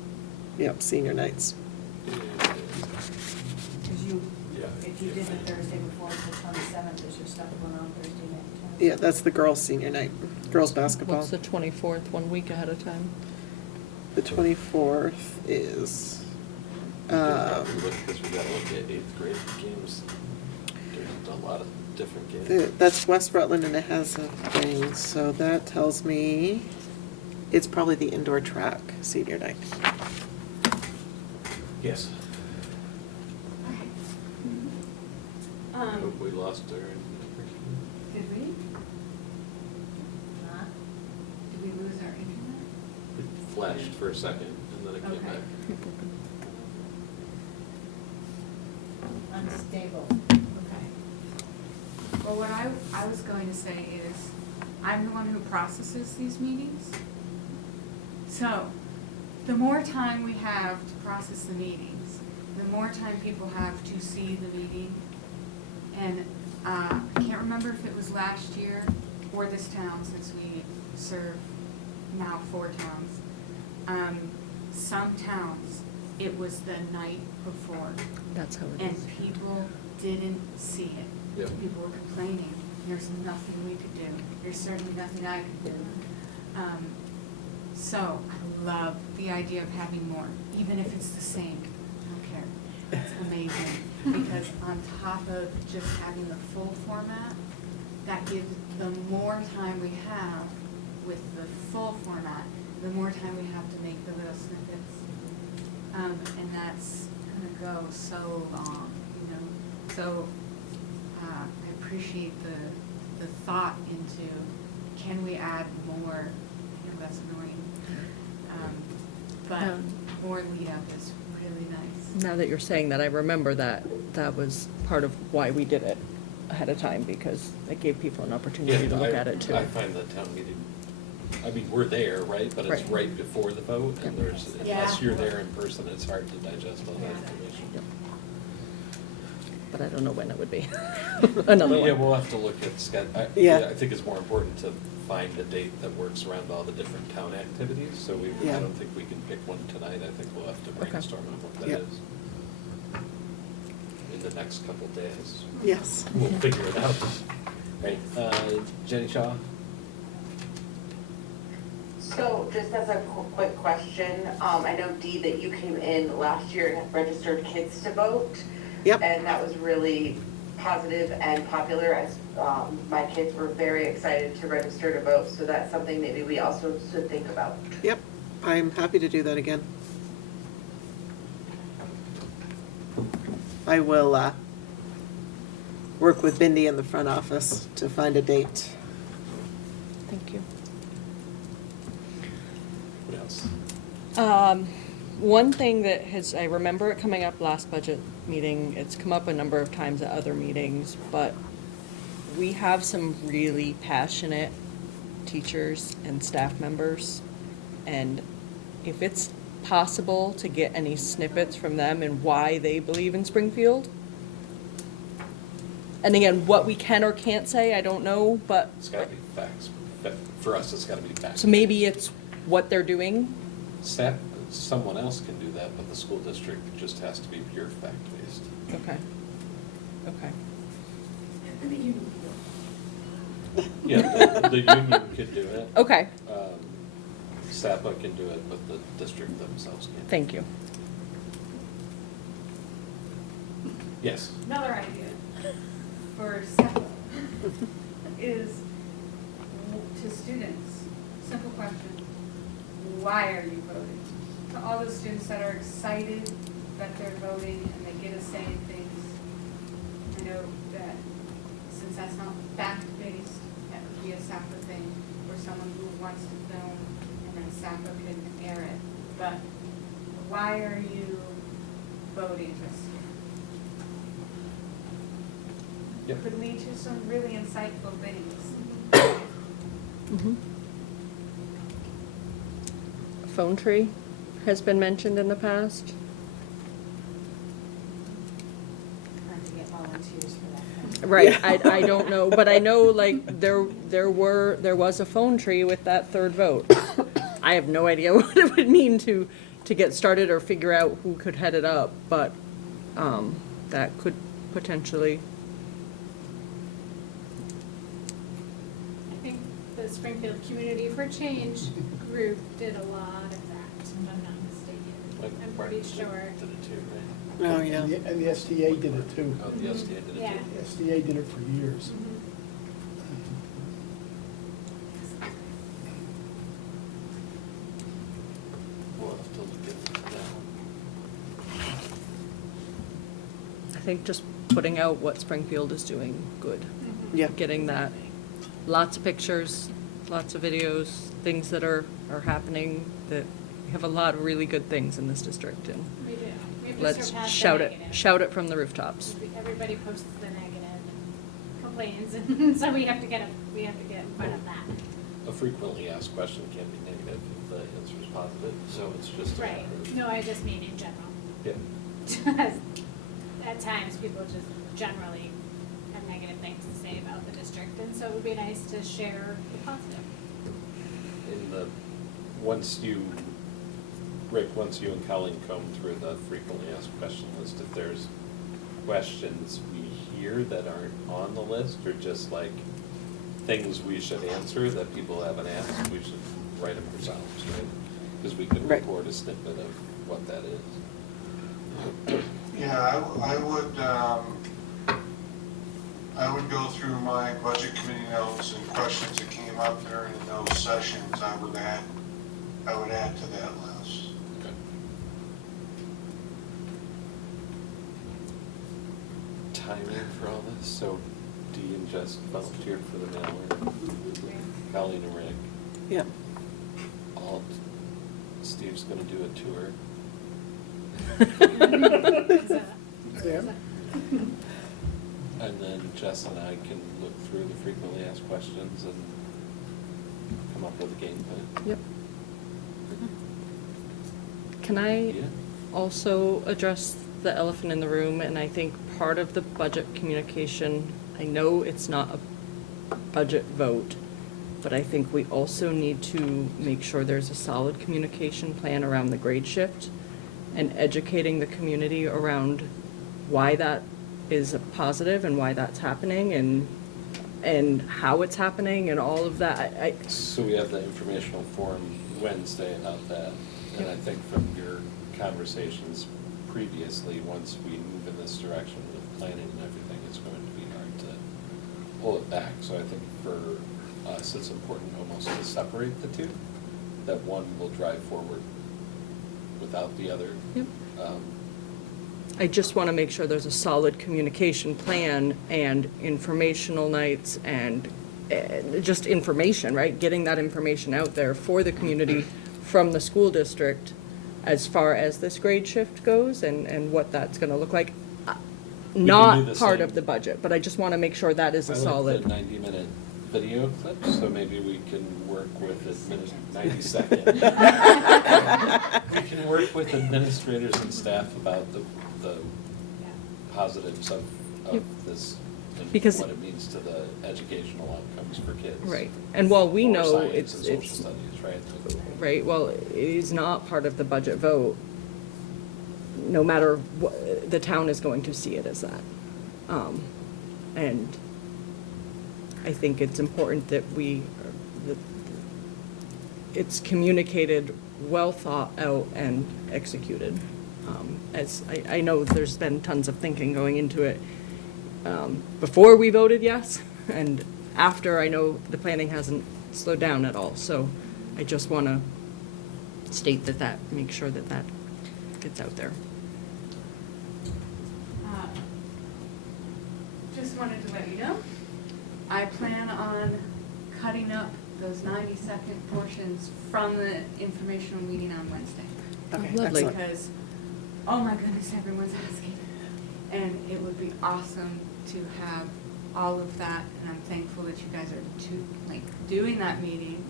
Yep, senior nights. Because you, Yeah. if you did the Thursday before, it's the 27th, is your stuff going on Thursday night? Yeah, that's the girls' senior night, girls' basketball. What's the 24th, 1 week ahead of time? The 24th is, Because we gotta look at 8th grade games. There's a lot of different games. that's West Rutland and it has a thing, so that tells me it's probably the indoor track senior night. Yes. Um, We lost her. Did we? Huh? did we lose our internet? It flashed for a second and then it came Okay. back. Unstable. Okay. Well, what I was going to say is, I'm the one who processes these meetings. So, the more time we have to process the meetings, the more time people have to see the meeting. And I can't remember if it was last year or this town, since we serve now 4 towns. Some towns, it was the night before. That's how it And is. people didn't see it. Yep. People were complaining, there's nothing we could do, there's certainly nothing I could do. So, love the idea of having more, even if it's the same. I don't care. It's amazing. Because on top of just having the full format, that gives, the more time we have with the full format, the more time we have to make the little snippets. And that's gonna go so long, you know? So, I appreciate the thought into, can we add more? I know that's annoying. But more lead up is really nice. Now that you're saying that, I remember that that was part of why we did it ahead of time, because it gave people an opportunity to look at it too. I find the town meeting, I mean, we're there, right, but it's Right. right before the vote, and there's, Yeah. unless you're there in person, it's hard to digest all that information. Yep. But I don't know when it would be. Another Yeah, one. we'll have to look at Yeah. I think it's more important to find a date that works around all the different town activities, so I Yeah. don't think we can pick one tonight, I think we'll have to Okay. brainstorm on what that Yep. is. In the next couple days. Yes. We'll figure it out. Right, Jenny Shaw? So just as a quick question, I know Dee that you came in last year and registered kids to vote. Yep. And that was really positive and popular as my kids were very excited to register to vote. So that's something maybe we also should think about. Yep, I'm happy to do that again. I will work with Bindi in the front office to find a date. Thank you. What else? One thing that has, I remember it coming up last budget meeting, it's come up a number of times at other meetings, but we have some really passionate teachers and staff members. And if it's possible to get any snippets from them and why they believe in Springfield. And again, what we can or can't say, I don't know, but, It's gotta be facts, for us, it's gotta be facts. so maybe it's what they're doing. Staff, someone else can do that, but the school district just has to be pure fact-based. Okay. Okay. Yeah, the union could do it. Okay, SAPA can do it, but the district themselves can't. thank you. Yes. Another idea for SEPA is to students, simple question, why are you voting? To all those students that are excited that they're voting and they get a say in things, I know that since that's not fact-based, that would be a SAPA thing, or someone who wants to film and then SAPA could air it. But why are you voting this year? Yep. Could lead to some really insightful things. Mhm. A phone tree has been mentioned in the past. Trying to get volunteers for that. Right, I don't know, but I know like there was a phone tree with that third vote. I have no idea what it would mean to get started or figure out who could head it up, but that could potentially. I think the Springfield Community for Change group did a lot of that, if I'm not Like mistaken. I'm pretty sure. Did it too, right? Oh, yeah. And the STA did it too. Oh, the SDA did it too. Yeah. The STA did it for years. We'll have to look at that. I think just putting out what Springfield is doing good. Yeah. Getting that, lots of pictures, lots of videos, things that are happening, that we have a lot of really good things in this district, and We do. We have to let's surpass the shout it, negative. shout it from the rooftops. Everybody posts the negative and complains, and so we have to get in front of that. A frequently asked question can be negative if the answer is positive, so it's just a Right. matter of. No, I just mean in general. Yeah. At times, people just generally have negative things to say about the district, and so it would be nice to share the positive. In the, once you and Colleen comb through the frequently asked question list, if there's questions we hear that aren't on the list, or just like things we should answer that people haven't asked, we should write them ourselves, right? Because we can Right. record a snippet of what that is. Yeah, I would go through my budget committee notes and questions that came up during those sessions, I would add to that list. Okay. Timing for all this, so Dean just volunteered for the mailer, Colleen and Rick. Yeah. Steve's gonna do a tour. Sam? And then Jess and I can look through the frequently asked questions and come up with a game plan. Yep. Can I Yeah. also address the elephant in the room? And I think part of the budget communication, I know it's not a budget vote, but I think we also need to make sure there's a solid communication plan around the grade shift and educating the community around why that is a positive and why that's happening and how it's happening and all of that. So we have the informational forum Wednesday about that. And I think from your conversations previously, once we move in this direction with planning and everything, it's going to be hard to pull it back. So I think for us, it's important almost to separate the two, that one will drive forward without the other. Yep. I just want to make sure there's a solid communication plan and informational nights and just information, right? Getting that information out there for the community from the school district as far as this grade shift goes and what that's going to look like. do Not the part same. of the budget, but I just want to make sure that is a solid. I like the 90-minute video clip, so maybe we can work with 90-second. We can work with administrators and staff about the positives of Yep. this and Because- what it means to the educational outcomes for kids. Right, and while we Or know science and social it's, studies, right? right, well, it is not part of the budget vote, no matter what, the town is going to see it as that. And I think it's important that that it's communicated, well thought out and executed. As I know there's been tons of thinking going into it before we voted yes, and after. I know the planning hasn't slowed down at all, so I just want to state that, make sure that gets out there. Just wanted to let you know, I plan on cutting up those 90-second portions from the informational meeting on Wednesday. Okay, Lovely. excellent. Because, oh my goodness, everyone's asking. And it would be awesome to have all of that, and I'm thankful that you guys are doing that meeting.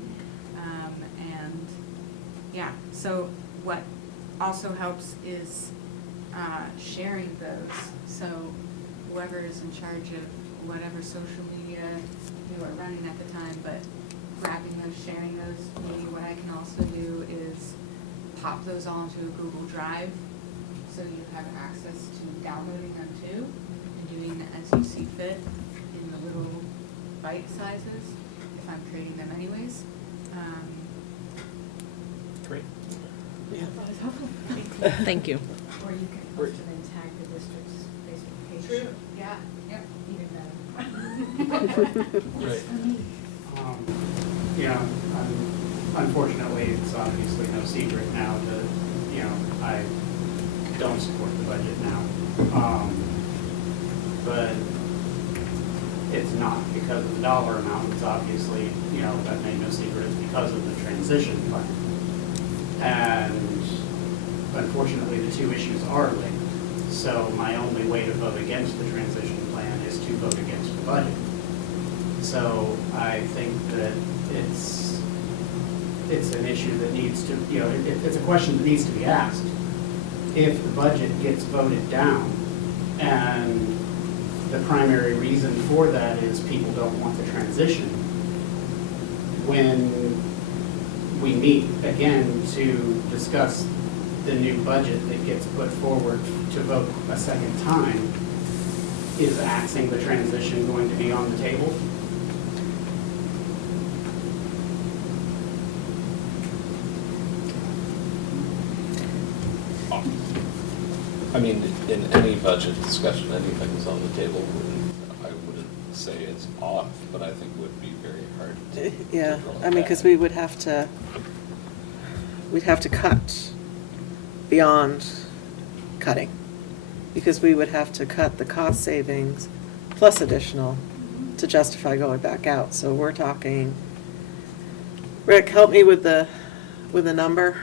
And yeah, so what also helps is sharing those. So whoever is in charge of whatever social media you are running at the time, but grabbing those, sharing those, maybe what I can also do is pop those all into a Google Drive, so you have access to downloading them too, and doing as you see fit in the little bite sizes, if I'm creating them anyways. Great. Yeah. Thank you. Or you can post it and tag the district's Facebook page. True. Yeah, yep. Even better. Right. You know, unfortunately, it's obviously no secret now that, you know, I don't support the budget now. But it's not because of the dollar amount, it's obviously, you know, I've made no secret, it's because of the transition plan. And unfortunately, the two issues are linked. So my only way to vote against the transition plan is to vote against the budget. So I think that it's an issue that needs to, you know, it's a question that needs to be asked. If the budget gets voted down, and the primary reason for that is people don't want the transition, when we meet again to discuss the new budget that gets put forward to vote a second time, is axing the transition going to be on the table? I mean, in any budget discussion, anything's on the table. I wouldn't say it's off, but I think it would be very hard to Yeah, roll it I mean, because back. we'd have to cut beyond cutting. Because we would have to cut the cost savings plus additional to justify going back out. So we're talking, Rick, help me with the number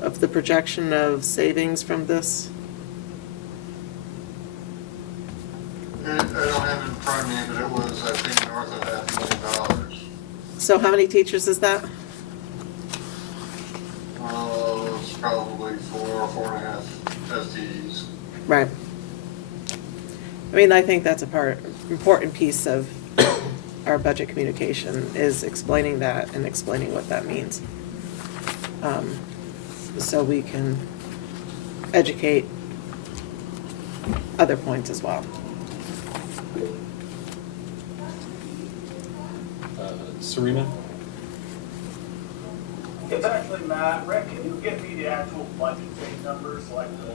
of the projection of savings from this. I don't have it in front of me, but it was, I think, north of $500,000. So how many teachers is that? It's probably 4.5 FTEs. Right. I mean, I think that's important piece of our budget communication is explaining that and explaining what that means. So we can educate other points as well. Serena? It's actually Matt. Rick, can you get me the actual budget change numbers so I can go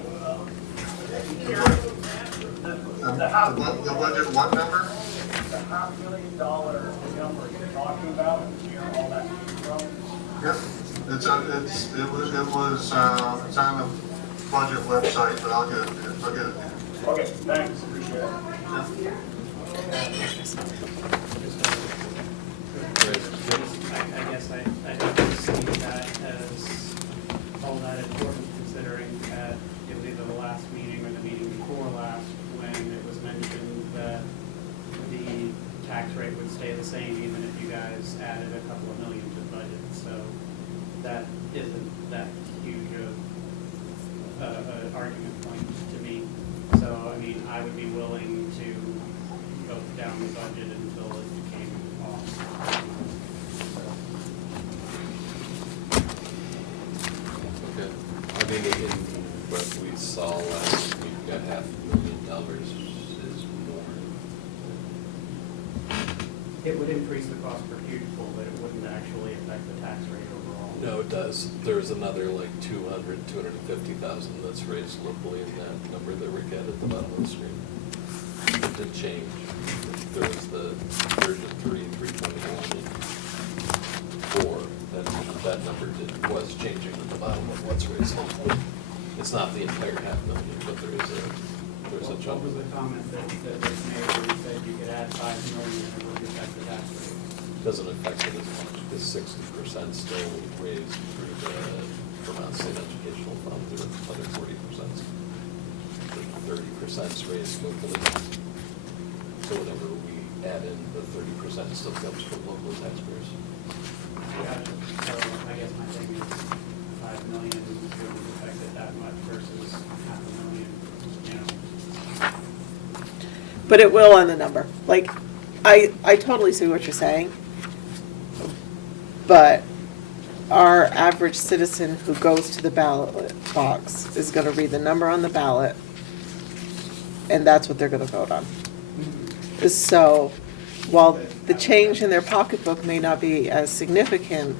The budget what number? the $500,000 number you're talking about, all that from? Yep, it's on the budget website, but I'll get it to you. Okay, thanks, appreciate it. I guess I don't see that as all that important, considering that it was either the last meeting or the meeting before last, when it was mentioned that the tax rate would stay the same even if you guys added a couple of million to the budget. So that isn't that huge of an argument point to me. So, I mean, I would be willing to go down the budget until it came off. Okay. I mean, in what we saw last week, $500,000 is more. It would increase the cost per pupil, but it wouldn't actually affect the tax rate overall. No, it does. There's another like 250,000 that's raised locally in that number that Rick had at the bottom of the screen. It did change. There was the version 3, 321, and 4. That number was changing at the bottom of what's raised locally. It's not the entire $500,000, but there's a chunk What was of the it. comment that was made where you said you could add 5 million and it would affect the tax rate? Doesn't affect it as much, because 60% still raised through the Vermont State Educational Fund, the other 40%. 30% is raised locally. So whatever we add in, the 30% still comes from local taxpayers. Gotcha. So I guess my thing is 5 million wouldn't affect it that much versus $500,000, you know? But it will on the number. Like, I totally see what you're saying. But our average citizen who goes to the ballot box is gonna read the number on the ballot, and that's what they're gonna vote on. So, while the change in their pocketbook may not be as significant,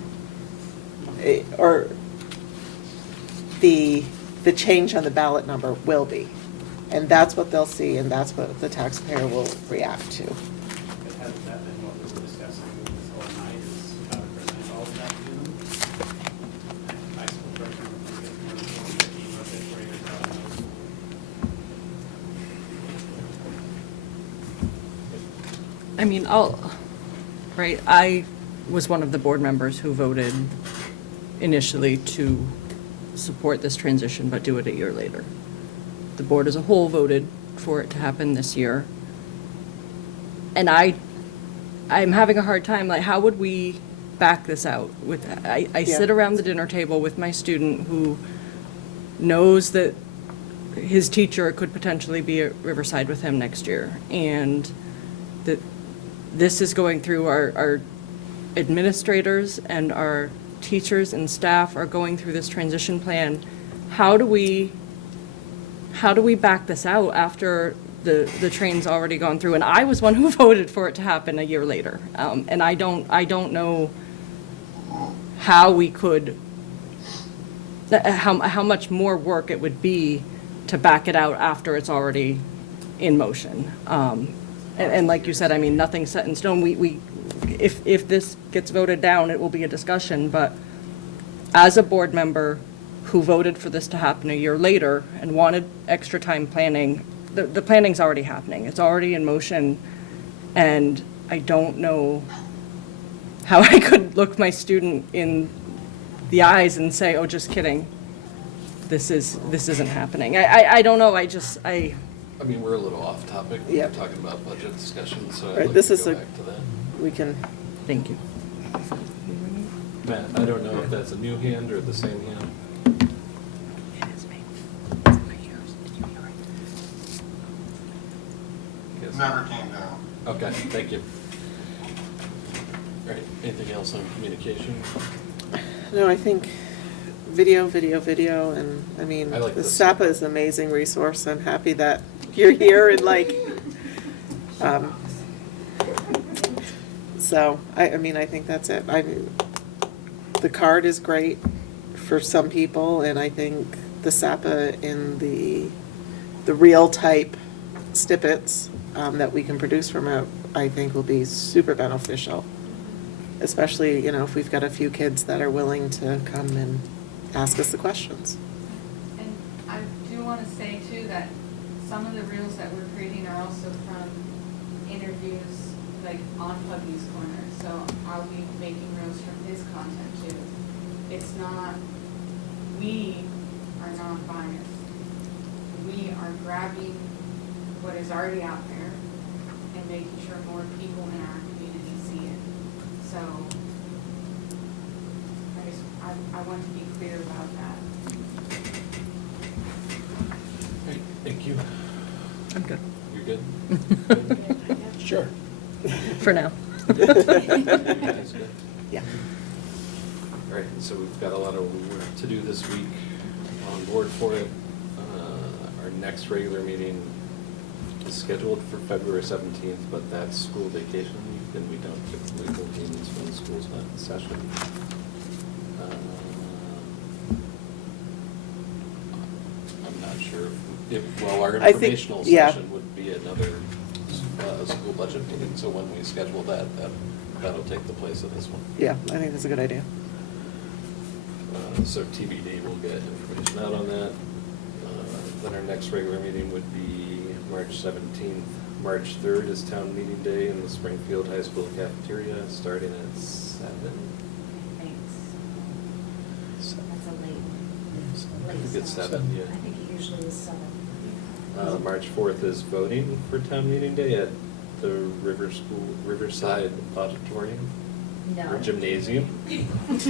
or the change on the ballot number will be. And that's what they'll see, and that's what the taxpayer will react to. But hasn't that been what we were discussing this whole night, is how to present all of that to them? I still personally think it's more important to be a bit greater than I mean, I was one of the board members who voted initially to support this transition, but do it a year later. The board as a whole voted for it to happen this year. And I'm having a hard time, like, how would we back this out? I sit around the dinner table with my student who knows that his teacher could potentially be at Riverside with him next year, and that this is going through our administrators and our teachers and staff are going through this transition plan. How do we back this out after the train's already gone through? And I was one who voted for it to happen a year later. And I don't know how we could, how much more work it would be to back it out after it's already in motion. And like you said, I mean, nothing's set in stone. If this gets voted down, it will be a discussion, but as a board member who voted for this to happen a year later and wanted extra time planning, the planning's already happening. It's already in motion, and I don't know how I could look my student in the eyes and say, oh, just kidding. This isn't happening. I don't know, I mean, we're a little off topic. Yeah. We're talking about budget discussion, so Right, I'd like this to is go a- back to that. We can, thank you. Matt, I don't know if that's a new hand or the same hand. Yes. Never came down. Okay, thank you. All right, anything else on communication? no, I think video, and, I mean, I like the this. SAPA is an amazing resource. I'm happy that you're here and like, so, I mean, I think that's it. I mean, the card is great for some people, and I think the SAPA in the real type snippets that we can produce from it, I think will be super beneficial. Especially, you know, if we've got a few kids that are willing to come and ask us the questions. And I do want to say too that some of the reels that we're creating are also from interviews, like on Puggy's Corner. So I'll be making reels from his content too. It's not, we are not biased. We are grabbing what is already out there and making sure more people in our community see it. So I want to be clear about that. All right, thank you. I'm good. You're good? Sure. For now. You guys good? Yeah. All right, so we've got a lot of work to do this week, on board for it. Our next regular meeting is scheduled for February 17th, but that's school vacation week, and we don't typically hold meetings when school's not in session. I'm not sure well, our I think- informational yeah. session would be another school budget meeting, so when we schedule that'll take the place of this one. Yeah, I think that's a good idea. So TBD, we'll get information out on that. Then our next regular meeting would be March 17th. March 3rd is town meeting day in the Springfield High School cafeteria, starting at 7. Thanks. That's a late I think it's start. 7, yeah. I think it usually is 7. March 4th is voting for town meeting day at the Riverside Auditorium. No. Or gymnasium. Yes.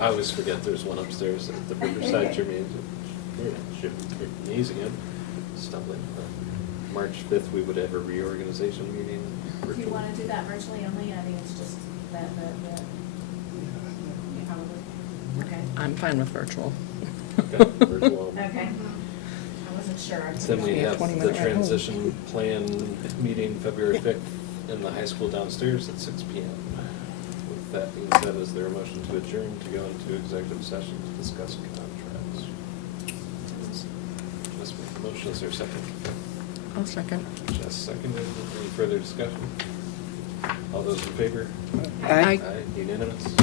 I always forget there's one upstairs at the Riverside Gymnasium. Stumbling. March 5th, we would have a reorganization meeting. Do you want to do that virtually only? I mean, it's just that, you probably, okay. I'm fine with virtual. Okay, virtual. Okay. I wasn't sure. Then we have 20 the minute ride home. transition plan meeting February 5th in the high school downstairs at 6 p.m. With that being said, is there a motion to adjourn to go into executive session to discuss contracts? Just make the motion, is there a second? I'll second. Just seconded, any further discussion? All those in favor? Aye. Aye, unanimous.